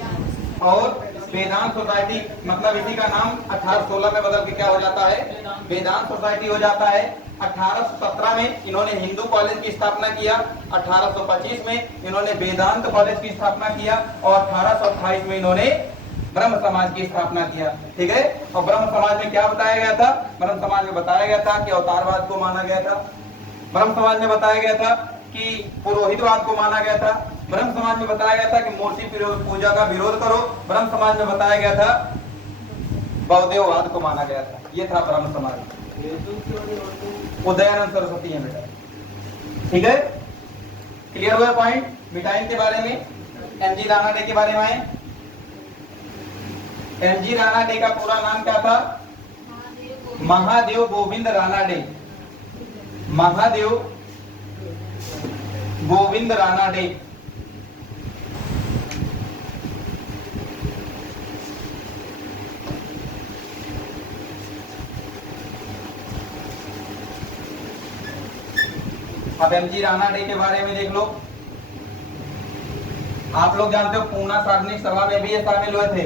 और वेदांत सोसाइटी, मतलब इसी का नाम 1816 में बदल के क्या हो जाता है? वेदांत सोसाइटी हो जाता है। 1817 में इन्होंने हिंदू कॉलेज की स्थापना किया, 1825 में इन्होंने वेदांत कॉलेज की स्थापना किया, और 1828 में इन्होंने ब्रह्म समाज की स्थापना किया। ठीक है। और ब्रह्म समाज में क्या बताया गया था? ब्रह्म समाज में बताया गया था कि अवतारवाद को माना गया था। ब्रह्म समाज में बताया गया था कि पुरोहितवाद को माना गया था। ब्रह्म समाज में बताया गया था कि मूर्ति पूजा का विरोध करो। ब्रह्म समाज में बताया गया था बौद्धवाद को माना गया था। ये था ब्रह्म समाज। उदयानंद सरस्वती है बेटा। ठीक है, क्लियर हुआ पॉइंट? मिठाई के बारे में, एमजी राणा डे के बारे में आए। एमजी राणा डे का पूरा नाम क्या था? महादेव गोविंद राणा डे। महादेव गोविंद राणा डे। अब एमजी राणा डे के बारे में देख लो। आप लोग जानते हो पूना सार्वजनिक सभा में भी ये शामिल हुए थे,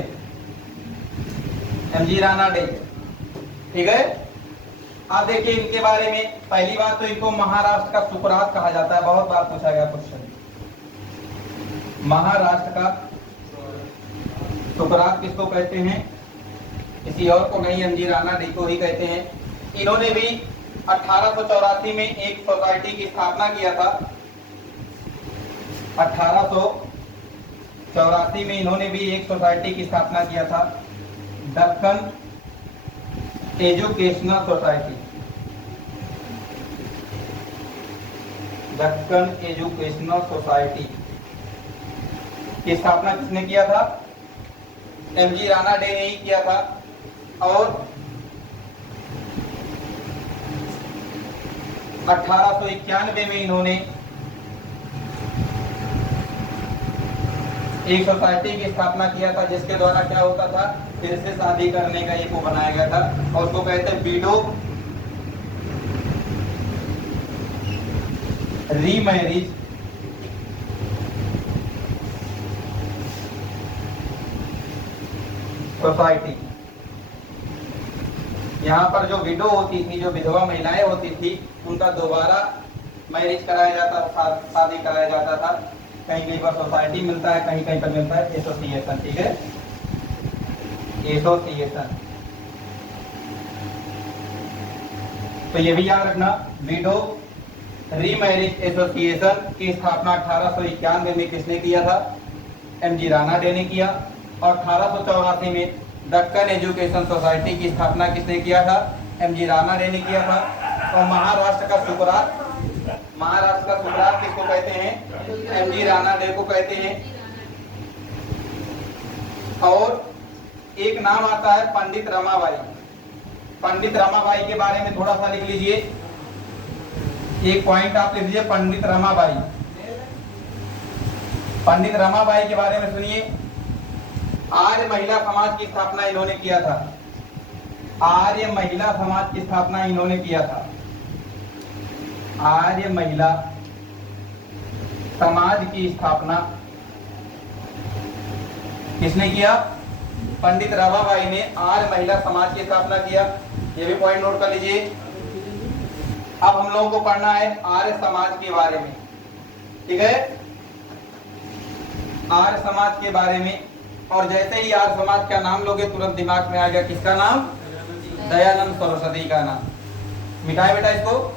एमजी राणा डे। ठीक है। अब देखिए इनके बारे में, पहली बात तो इनको महाराष्ट्र का सुकरात कहा जाता है। बहुत बार पूछा गया क्वेश्चन, महाराष्ट्र का सुकरात किसको कहते हैं? किसी और को नहीं, एमजी राणा डे को ही कहते हैं। इन्होंने भी 1884 में एक सोसाइटी की स्थापना किया था। 1884 में इन्होंने भी एक सोसाइटी की स्थापना किया था, Deccan educational society. Deccan educational society की स्थापना किसने किया था? एमजी राणा डे ने ही किया था। और 1891 में इन्होंने एक सोसाइटी की स्थापना किया था, जिसके द्वारा क्या होता था? फिर से शादी करने का एक वो बनाया गया था, और उसको कहते हैं विडो रीमैरिज सोसाइटी। यहाँ पर जो विडो होती थी, जो विधवा महिलाएं होती थी, उनका दोबारा मैरिज कराया जाता था, शादी कराया जाता था। कहीं कहीं पर सोसाइटी मिलता है, कहीं कहीं पर मिलता है एसोसिएशन। ठीक है, एसोसिएशन। तो ये भी याद रखना, विडो रीमैरिज एसोसिएशन की स्थापना 1891 में किसने किया था? एमजी राणा डे ने किया। और 1884 में दक्कन एजुकेशन सोसाइटी की स्थापना किसने किया था? एमजी राणा डे ने किया था। और महाराष्ट्र का सुकरात, महाराष्ट्र का सुकरात किसको कहते हैं? एमजी राणा डे को कहते हैं। और एक नाम आता है पंडित रमाबाई। पंडित रमाबाई के बारे में थोड़ा सा लिख लीजिए, एक पॉइंट आप लिख लीजिए, पंडित रमाबाई। पंडित रमाबाई के बारे में सुनिए। आर्य महिला समाज की स्थापना इन्होंने किया था। आर्य महिला समाज की स्थापना इन्होंने किया था। आर्य महिला समाज की स्थापना किसने किया? पंडित रमाबाई ने आर्य महिला समाज की स्थापना किया। ये भी पॉइंट नोट कर लीजिए। अब हम लोगों को पढ़ना है आर्य समाज के बारे में। ठीक है, आर्य समाज के बारे में। और जैसे ही आर्य समाज का नाम लोगे, तुरंत दिमाग में आ गया किसका नाम? दयानंद सरस्वती का नाम। मिटाए बेटा इसको।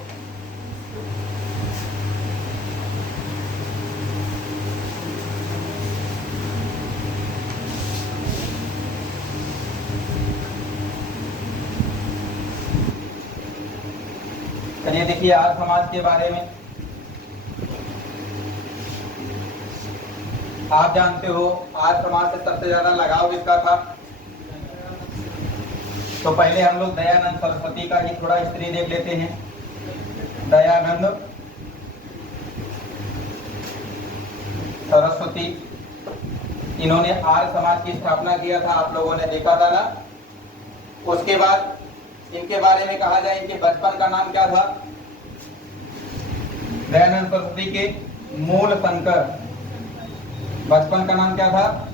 चलिए देखिए आर्य समाज के बारे में। आप जानते हो आर्य समाज से सबसे ज्यादा लगाव किसका था? तो पहले हम लोग दयानंद सरस्वती का ही थोड़ा हिस्ट्री देख लेते हैं। दयानंद सरस्वती इन्होंने आर्य समाज की स्थापना किया था, आप लोगों ने देखा था ना। उसके बाद इनके बारे में कहा जाए, इनके बचपन का नाम क्या था? दयानंद सरस्वती के मूल शंकर, बचपन का नाम क्या था?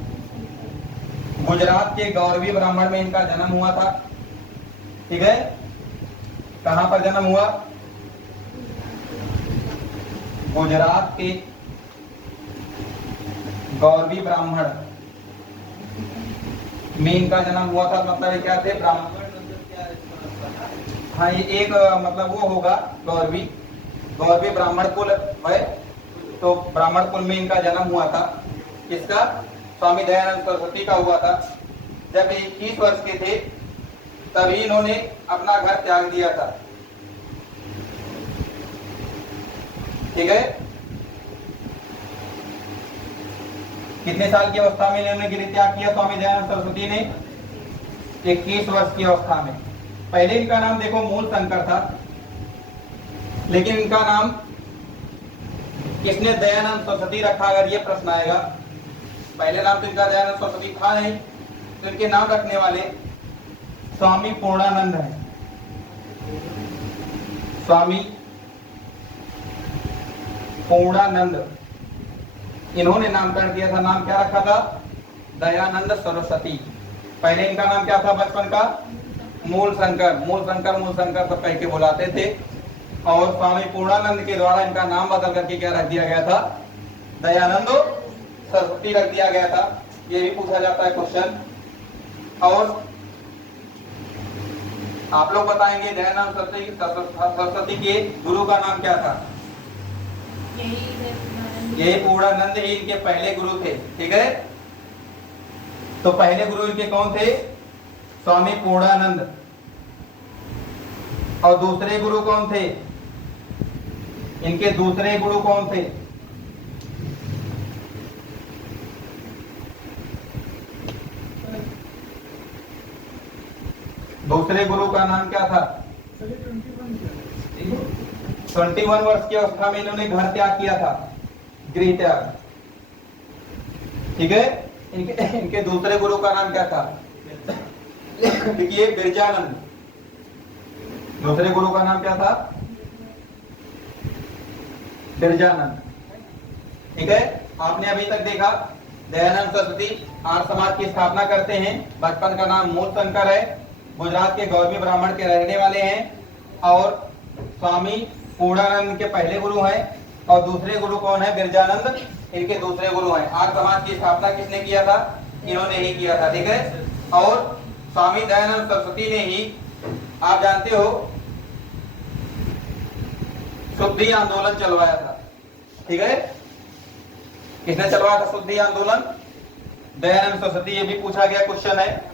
गुजरात के गौरवी ब्राह्मण में इनका जन्म हुआ था। ठीक है, कहां पर जन्म हुआ? गुजरात के गौरवी ब्राह्मण में इनका जन्म हुआ था। मतलब क्या थे? ब्राह्मण। हाँ, ये एक मतलब वो होगा गौरवी ब्राह्मण कुल है, तो ब्राह्मण कुल में इनका जन्म हुआ था। किसका? स्वामी दयानंद सरस्वती का हुआ था। जब 21 वर्ष के थे तभी इन्होंने अपना घर त्याग दिया था। ठीक है, कितने साल की अवस्था में इन्होंने गृह त्याग किया स्वामी दयानंद सरस्वती ने? 21 वर्ष की अवस्था में। पहले इनका नाम देखो मूल शंकर था, लेकिन इनका नाम किसने दयानंद सरस्वती रखा? अगर ये प्रश्न आएगा, पहले नाम तो इनका दयानंद सरस्वती था नहीं, तो इनके नाम रखने वाले स्वामी पूर्णानंद है। स्वामी पूर्णानंद इन्होंने नामकरण किया था। नाम क्या रखा था? दयानंद सरस्वती। पहले इनका नाम क्या था बचपन का? मूल शंकर। मूल शंकर सब कह के बुलाते थे। और स्वामी पूर्णानंद के द्वारा इनका नाम बदल करके क्या रख दिया गया था? दयानंद सरस्वती रख दिया गया था। ये भी पूछा जाता है क्वेश्चन। और आप लोग बताएंगे दयानंद सरस्वती के गुरु का नाम क्या था? ये पूर्णानंद ही इनके पहले गुरु थे। ठीक है, तो पहले गुरु इनके कौन थे? स्वामी पूर्णानंद। और दूसरे गुरु कौन थे? इनके दूसरे गुरु कौन थे? दूसरे गुरु का नाम क्या था? 21 वर्ष की अवस्था में इन्होंने घर त्याग किया था, गृह त्याग। ठीक है, इनके दूसरे गुरु का नाम क्या था? देखिए, बिरजानंद। दूसरे गुरु का नाम क्या था? बिरजानंद। ठीक है, आपने अभी तक देखा दयानंद सरस्वती आर्य समाज की स्थापना करते हैं। बचपन का नाम मूल शंकर है, गुजरात के गौरवी ब्राह्मण के रहने वाले हैं। और स्वामी पूर्णानंद के पहले गुरु हैं। और दूसरे गुरु कौन है? बिरजानंद इनके दूसरे गुरु हैं। आर्य समाज की स्थापना किसने किया था? इन्होंने ही किया था। ठीक है, और स्वामी दयानंद सरस्वती ने ही, आप जानते हो, शुद्धि आंदोलन चलवाया था। ठीक है, किसने चलवाया था शुद्धि आंदोलन? दयानंद सरस्वती। ये भी पूछा गया क्वेश्चन है।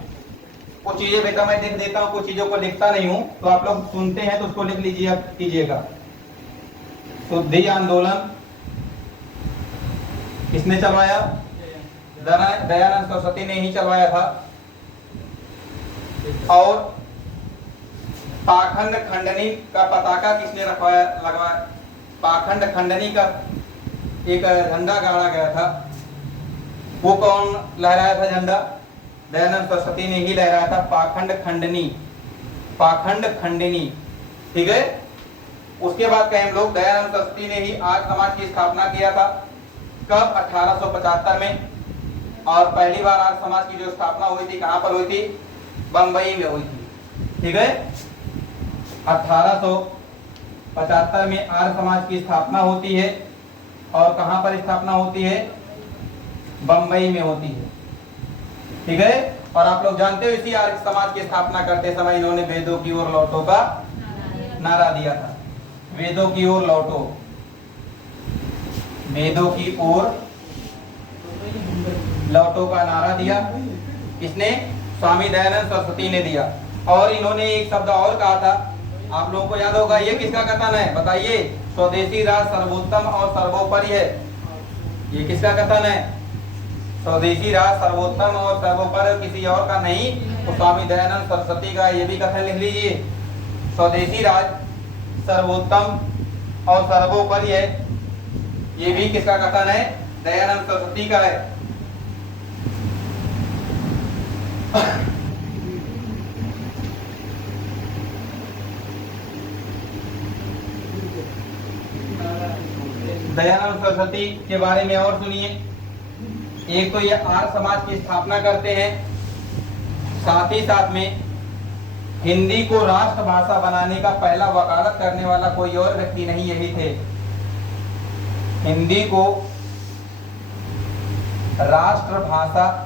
कुछ चीजें बेटा मैं लिख देता हूँ, कुछ चीजों को लिखता नहीं हूँ, तो आप लोग सुनते हैं तो उसको लिख लीजिए, कीजिएगा। शुद्धि आंदोलन किसने चलवाया? दयानंद सरस्वती ने ही चलवाया था। और पाखंड खंडनी का पताका किसने लगवाया? पाखंड खंडनी का एक झंडा गाड़ा गया था, वो कौन लहराया था झंडा? दयानंद सरस्वती ने ही लहराया था। पाखंड खंडनी। ठीक है, उसके बाद कहें हम लोग दयानंद सरस्वती ने ही आर्य समाज की स्थापना किया था। कब? 1875 में। और पहली बार आर्य समाज की जो स्थापना हुई थी कहां पर हुई थी? बंबई में हुई थी। ठीक है, 1875 में आर्य समाज की स्थापना होती है। और कहां पर स्थापना होती है? बंबई में होती है। ठीक है, और आप लोग जानते हो इसी आर्य समाज की स्थापना करते समय इन्होंने वेदों की ओर लौटो का नारा दिया था। वेदों की ओर लौटो, वेदों की ओर लौटो का नारा दिया। किसने? स्वामी दयानंद सरस्वती ने दिया। और इन्होंने एक शब्द और कहा था, आप लोगों को याद होगा, ये किसका कथन है? बताइए। स्वदेशी राज सर्वोत्तम और सर्वोपरि है। ये किसका कथन है? स्वदेशी राज सर्वोत्तम और सर्वोपरि, किसी और का नहीं, तो स्वामी दयानंद सरस्वती का। ये भी कथन लिख लीजिए, स्वदेशी राज सर्वोत्तम और सर्वोपरि है। ये भी किसका कथन है? दयानंद सरस्वती का है। दयानंद सरस्वती के बारे में और सुनिए। एक तो ये आर्य समाज की स्थापना करते हैं, साथ ही साथ में हिंदी को राष्ट्रभाषा बनाने का पहला वकालत करने वाला कोई और व्यक्ति नहीं, यही थे। हिंदी को राष्ट्रभाषा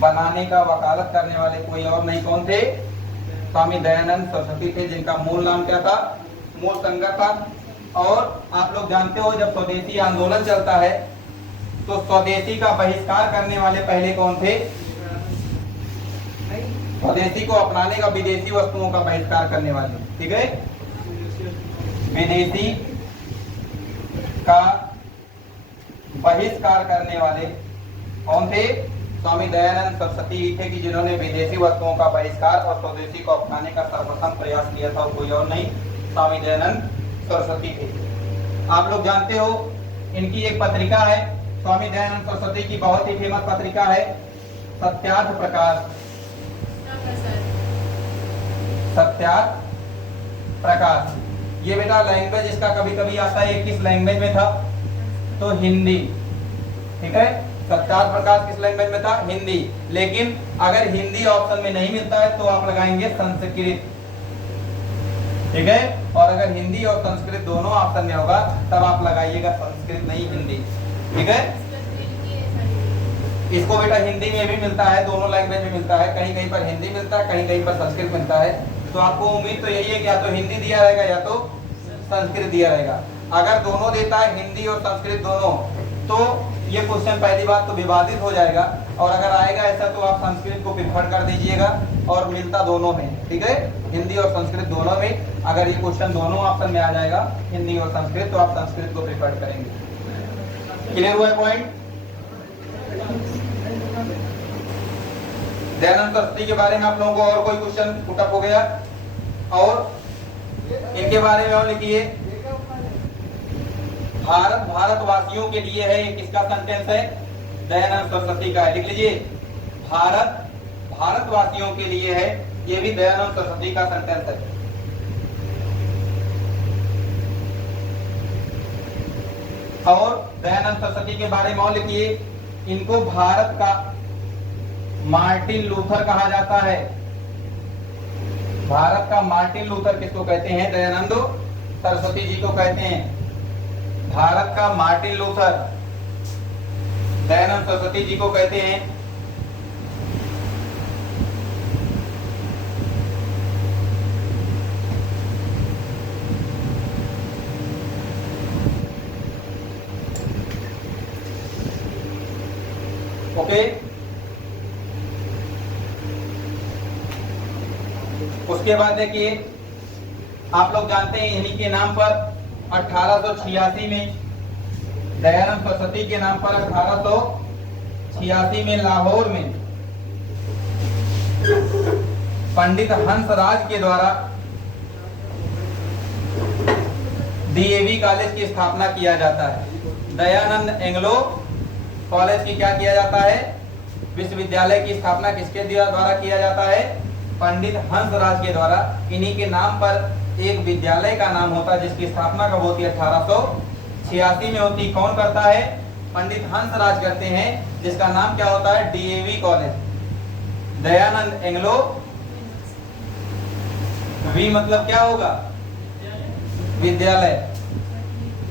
बनाने का वकालत करने वाले कोई और नहीं, कौन थे? स्वामी दयानंद सरस्वती थे, जिनका मूल नाम क्या था? मूल संगत था। और आप लोग जानते हो जब स्वदेशी आंदोलन चलता है तो स्वदेशी का बहिष्कार करने वाले पहले कौन थे? स्वदेशी को अपनाने का, विदेशी वस्तुओं का बहिष्कार करने वाले, ठीक है। विदेशी का बहिष्कार करने वाले कौन थे? स्वामी दयानंद सरस्वती थे कि जिन्होंने विदेशी वस्तुओं का बहिष्कार और स्वदेशी को अपनाने का सर्वप्रथम प्रयास किया था, कोई और नहीं, स्वामी दयानंद सरस्वती थे। आप लोग जानते हो इनकी एक पत्रिका है, स्वामी दयानंद सरस्वती की बहुत ही फेमस पत्रिका है सत्यार्थ प्रकाश। सत्यार्थ प्रकाश, ये बेटा लैंग्वेज इसका कभी कभी आता है, किस लैंग्वेज में था? तो हिंदी, ठीक है। सत्यार्थ प्रकाश किस लैंग्वेज में था? हिंदी। लेकिन अगर हिंदी ऑप्शन में नहीं मिलता है तो आप लगाएंगे संस्कृत, ठीक है। और अगर हिंदी और संस्कृत दोनों ऑप्शन में होगा तब आप लगाइएगा संस्कृत, नहीं हिंदी, ठीक है। इसको बेटा हिंदी में भी मिलता है, दोनों लैंग्वेज में मिलता है, कहीं कहीं पर हिंदी मिलता है, कहीं कहीं पर संस्कृत मिलता है। तो आपको उम्मीद तो यही है कि या तो हिंदी दिया रहेगा या तो संस्कृत दिया रहेगा। अगर दोनों देता है, हिंदी और संस्कृत दोनों, तो ये क्वेश्चन पहली बात तो विवादित हो जाएगा। और अगर आएगा ऐसा तो आप संस्कृत को प्रिफर कर दीजिएगा, और मिलता दोनों में, ठीक है, हिंदी और संस्कृत दोनों में। अगर ये क्वेश्चन दोनों ऑप्शन में आ जाएगा, हिंदी और संस्कृत, तो आप संस्कृत को प्रिफर करेंगे। क्लियर हुआ है पॉइंट? दयानंद सरस्वती के बारे में आप लोगों को और कोई क्वेश्चन पुटअप हो गया? और इनके बारे में और लिखिए। भारत भारतवासियों के लिए है, ये किसका सेंटेंस है? दयानंद सरस्वती का है, लिख लीजिए। भारत भारतवासियों के लिए है, ये भी दयानंद सरस्वती का सेंटेंस है। और दयानंद सरस्वती के बारे में और लिखिए। इनको भारत का मार्टिन लूथर कहा जाता है। भारत का मार्टिन लूथर किसको कहते हैं? दयानंद सरस्वती जी को कहते हैं। भारत का मार्टिन लूथर दयानंद सरस्वती जी को कहते हैं। ओके, उसके बाद देखिए, आप लोग जानते हैं इन्हीं के नाम पर 1886 में, दयानंद सरस्वती के नाम पर 1886 में लाहौर में पंडित हंसराज के द्वारा डीएवी कॉलेज की स्थापना किया जाता है। दयानंद एंग्लो कॉलेज की क्या किया जाता है? विश्वविद्यालय की स्थापना किसके द्वारा किया जाता है? पंडित हंसराज के द्वारा। इन्हीं के नाम पर एक विद्यालय का नाम होता है जिसकी स्थापना कब होती है? 1886 में होती। कौन करता है? पंडित हंसराज करते हैं, जिसका नाम क्या होता है? DAV college. Dayanand Anglo, V मतलब क्या होगा? विद्यालय,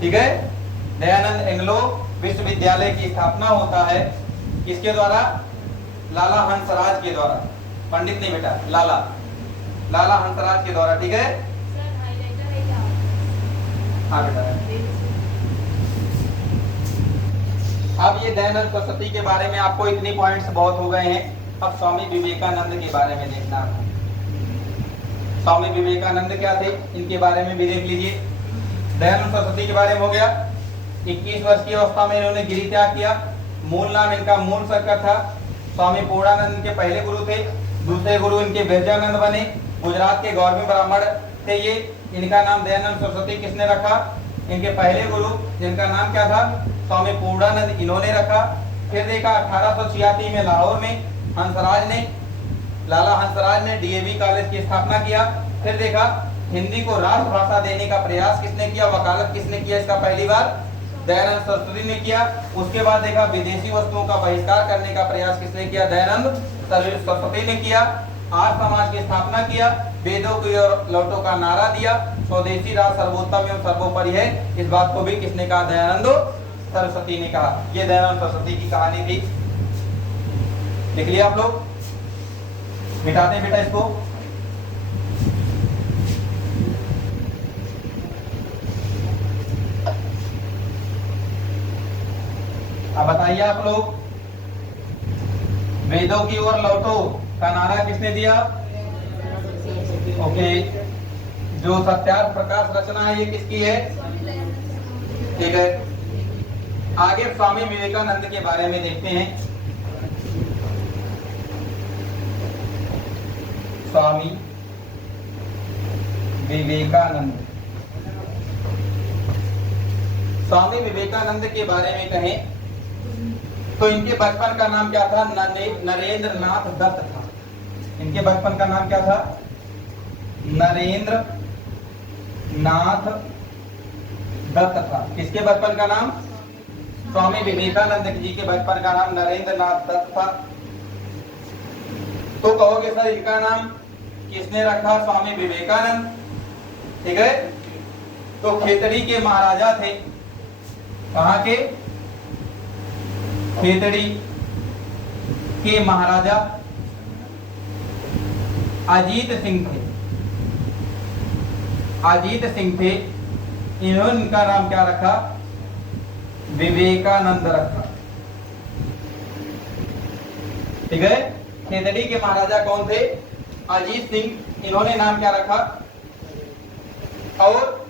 ठीक है। दयानंद एंग्लो विश्वविद्यालय की स्थापना होता है किसके द्वारा? लाला हंसराज के द्वारा। पंडित नहीं बेटा, लाला हंसराज के द्वारा, ठीक है। हाँ बेटा। अब ये दयानंद सरस्वती के बारे में आपको इतनी पॉइंट्स बहुत हो गए हैं। अब स्वामी विवेकानंद के बारे में देखना है। स्वामी विवेकानंद क्या थे, इनके बारे में भी देख लीजिए। दयानंद सरस्वती के बारे में हो गया। 21 वर्ष की अवस्था में इन्होंने गिरि त्याग किया। मूल नाम इनका मूल शंकर था। स्वामी पूर्णानंद इनके पहले गुरु थे। दूसरे गुरु इनके बिरजानंद बने। गुजरात के गौरवी ब्राह्मण थे ये। इनका नाम दयानंद सरस्वती किसने रखा? इनके पहले गुरु जिनका नाम क्या था? स्वामी पूर्णानंद, इन्होंने रखा। फिर देखा 1886 में लाहौर में लाला हंसराज ने डीएवी कॉलेज की स्थापना किया। फिर देखा हिंदी को राष्ट्रभाषा देने का प्रयास किसने किया, वकालत किसने किया इसका पहली बार, दयानंद सरस्वती ने किया। उसके बाद देखा विदेशी वस्तुओं का बहिष्कार करने का प्रयास किसने किया, दयानंद सरस्वती ने किया। आर्य समाज की स्थापना किया, वेदों की ओर लौटो का नारा दिया, स्वदेशी राज सर्वोत्तम एवं सर्वोपरि है, इस बात को भी किसने कहा, दयानंद सरस्वती ने कहा। ये दयानंद सरस्वती की कहानी थी। लिख लिया आप लोग, मिटाते बेटा इसको। अब बताइए आप लोग, वेदों की ओर लौटो का नारा किसने दिया, ओके। जो सत्यार्थ प्रकाश रचना है ये किसकी है, ठीक है। आगे स्वामी विवेकानंद के बारे में देखते हैं। स्वामी विवेकानंद, स्वामी विवेकानंद के बारे में कहें तो इनके बचपन का नाम क्या था, नरेंद्र नाथ दत्त था। इनके बचपन का नाम क्या था, नरेंद्र नाथ दत्त था। किसके बचपन का नाम, स्वामी विवेकानंद जी के बचपन का नाम नरेंद्र नाथ दत्त था। तो कहोगे सर इनका नाम किसने रखा, स्वामी विवेकानंद, ठीक है। तो खेतड़ी के महाराजा थे, कहां के, खेतड़ी के महाराजा अजीत सिंह थे, अजीत सिंह थे। इन्होंने इनका नाम क्या रखा, विवेकानंद रखा, ठीक है। खेतड़ी के महाराजा कौन थे, अजीत सिंह, इन्होंने नाम क्या रखा। और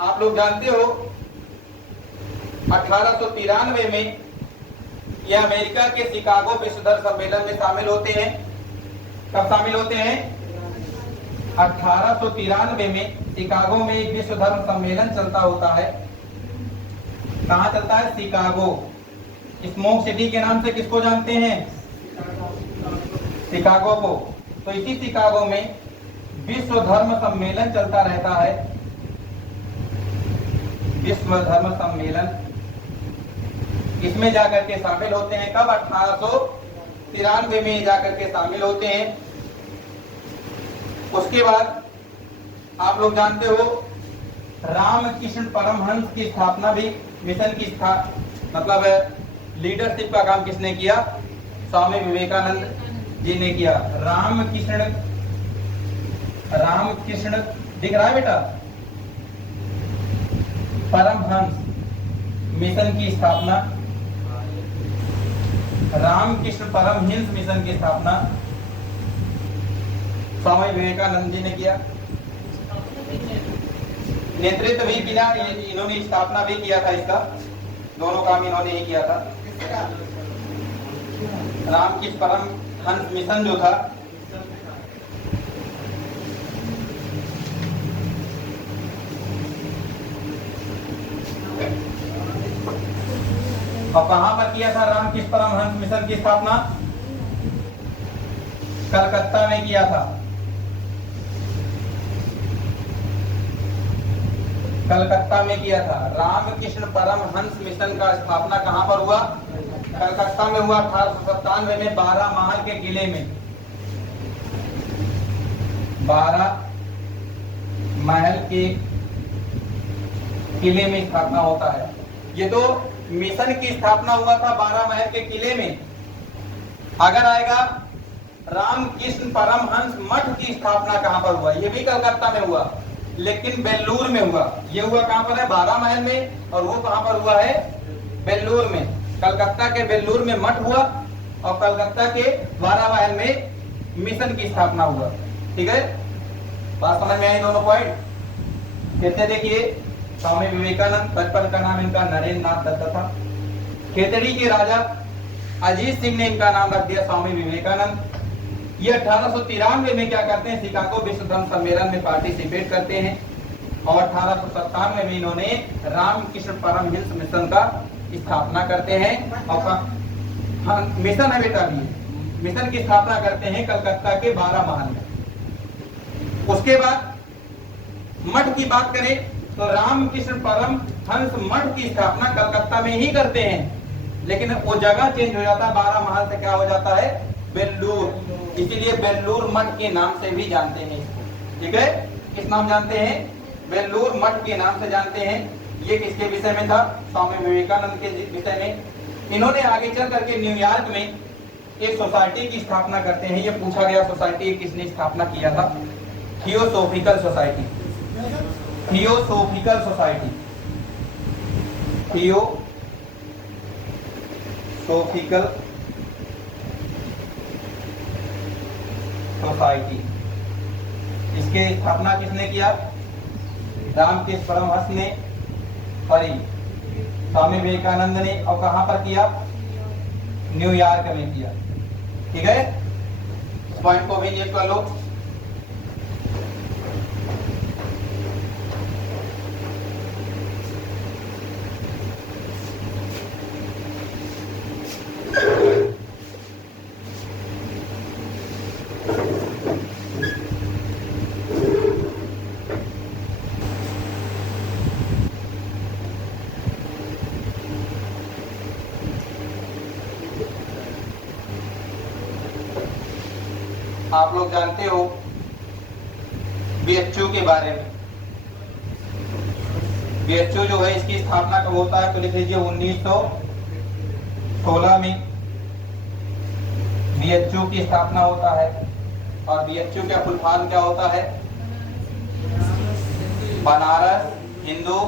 आप लोग जानते हो 1893 में यह अमेरिका के शिकागो विश्व धर्म सम्मेलन में शामिल होते हैं। कब शामिल होते हैं, 1893 में शिकागो में एक विश्व धर्म सम्मेलन चलता होता है। कहां चलता है, शिकागो। स्मोक सिटी के नाम से किसको जानते हैं, शिकागो को। तो इसी शिकागो में विश्व धर्म सम्मेलन चलता रहता है, विश्व धर्म सम्मेलन। इसमें जाकर के शामिल होते हैं, कब, 1893 में जाकर के शामिल होते हैं। उसके बाद आप लोग जानते हो रामकृष्ण परमहंस की स्थापना भी, मिशन की मतलब लीडरशिप का काम किसने किया, स्वामी विवेकानंद जी ने किया। रामकृष्ण दिख रहा है बेटा, परमहंस मिशन की स्थापना, रामकृष्ण परमहंस मिशन की स्थापना स्वामी विवेकानंद जी ने किया। नेतृत्व भी किया, इन्होंने स्थापना भी किया था इसका, दोनों काम इन्होंने ही किया था। रामकृष्ण परमहंस मिशन जो था, और कहां पर किया था रामकृष्ण परमहंस मिशन की स्थापना, कलकत्ता में किया था। कलकत्ता में किया था। रामकृष्ण परमहंस मिशन का स्थापना कहां पर हुआ, कलकत्ता में हुआ। 1897 में 12 महल के किले में, 12 महल के किले में स्थापना होता है। ये तो मिशन की स्थापना हुआ था 12 महल के किले में। अगर आएगा रामकृष्ण परमहंस मठ की स्थापना कहां पर हुआ, ये भी कलकत्ता में हुआ, लेकिन बेल्लूर में हुआ। ये हुआ कहां पर है, 12 महल में, और वो कहां पर हुआ है, बेल्लूर में। कलकत्ता के बेल्लूर में मठ हुआ और कलकत्ता के 12 महल में मिशन की स्थापना हुआ, ठीक है। बात समझ में आई दोनों पॉइंट। फिर से देखिए, स्वामी विवेकानंद, बचपन का नाम इनका नरेंद्र नाथ दत्त था। खेतड़ी के राजा अजीत सिंह ने इनका नाम रख दिया स्वामी विवेकानंद। ये 1893 में क्या करते हैं, शिकागो विश्व धर्म सम्मेलन में पार्टिसिपेट करते हैं, और 1897 में इन्होंने रामकृष्ण परमहंस मिशन का स्थापना करते हैं। और हाँ, मिशन है बेटा, भी मिशन की स्थापना करते हैं कलकत्ता के 12 महल में। उसके बाद मठ की बात करें तो रामकृष्ण परमहंस मठ की स्थापना कलकत्ता में ही करते हैं, लेकिन वो जगह चेंज हो जाता है, 12 महल से क्या हो जाता है, बेल्लूर। इसीलिए बेल्लूर मठ के नाम से भी जानते हैं इसको। ठीक है, किस नाम जानते हैं, बेल्लूर मठ के नाम से जानते हैं। ये किसके विषय में था, स्वामी विवेकानंद के विषय में। इन्होंने आगे चल करके न्यूयॉर्क में एक सोसाइटी की स्थापना करते हैं। ये पूछा गया सोसाइटी किसने स्थापना किया था, theosophical society, theosophical society, theosophical society. इसके स्थापना किसने किया, रामकृष्ण परमहंस ने, सॉरी स्वामी विवेकानंद ने। और कहां पर किया, न्यूयॉर्क में किया। ठीक है, इस पॉइंट को भी नोट कर लो। आप लोग जानते हो बीएचयू के बारे में। बीएचयू जो है इसकी स्थापना कब होता है, तो लिख लीजिए 1916 में बीएचयू की स्थापना होता है। और बीएचयू का फुल फॉर्म क्या होता है, बनारस हिंदू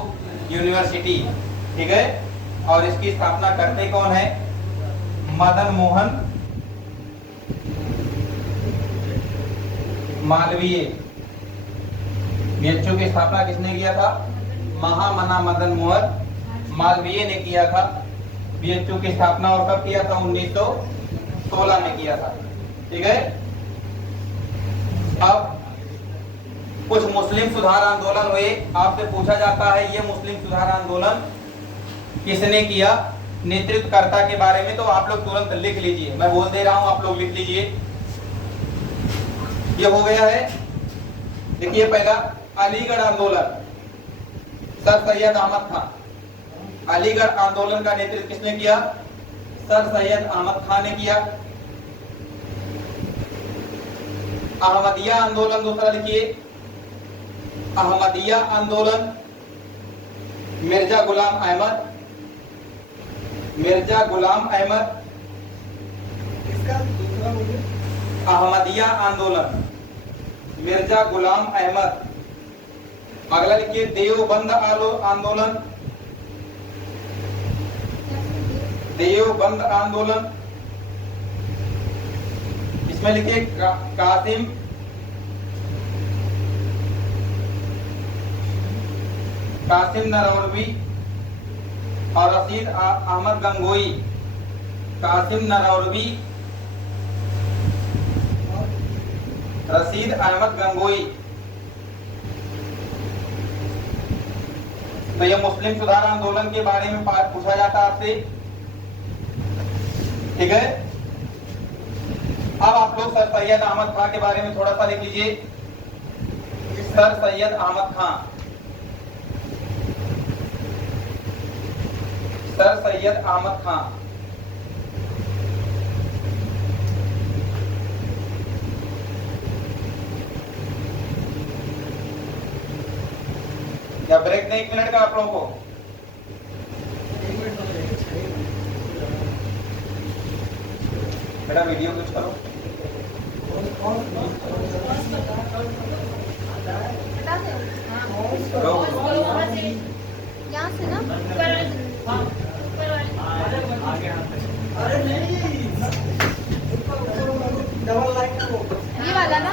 यूनिवर्सिटी। ठीक है, और इसकी स्थापना करते कौन है, मदन मोहन मालवीय। बीएचयू की स्थापना किसने किया था, महामना मदन मोहन मालवीय ने किया था बीएचयू की स्थापना। और कब किया था, 1916 में किया था। ठीक है, अब कुछ मुस्लिम सुधार आंदोलन हुए। आपसे पूछा जाता है ये मुस्लिम सुधार आंदोलन किसने किया, नेतृत्वकर्ता के बारे में, तो आप लोग तुरंत लिख लीजिए। मैं बोल दे रहा हूं, आप लोग लिख लीजिए। ये हो गया है। देखिए पहला अलीगढ़ आंदोलन, सर सैयद अहमद खान। अलीगढ़ आंदोलन का नेतृत्व किसने किया, सर सैयद अहमद खान ने किया। अहमदिया आंदोलन दूसरा लिखिए, अहमदिया आंदोलन, मिर्जा गुलाम अहमद, मिर्जा गुलाम अहमद। इसका दूसरा बोलिए, अहमदिया आंदोलन, मिर्जा गुलाम अहमद। अगला लिखिए देवबंद आंदोलन, देवबंद आंदोलन। इसमें लिखिए कासिम नरौरवी और रशीद अहमद गंगोई। कासिम नरौरवी, रशीद अहमद गंगोई। तो ये मुस्लिम सुधार आंदोलन के बारे में पूछा जाता है आपसे। ठीक है, अब आप लोग सर सैयद अहमद खान के बारे में थोड़ा सा लिख लीजिए। Sir Syed Ahmed Khan, sir Syed Ahmed Khan. या ब्रेक दें 1 मिनट का आप लोगों को। बेटा वीडियो कुछ करो। करो। यहाँ से ना अरे नहीं, डबल लाइन का वो ये वाला ना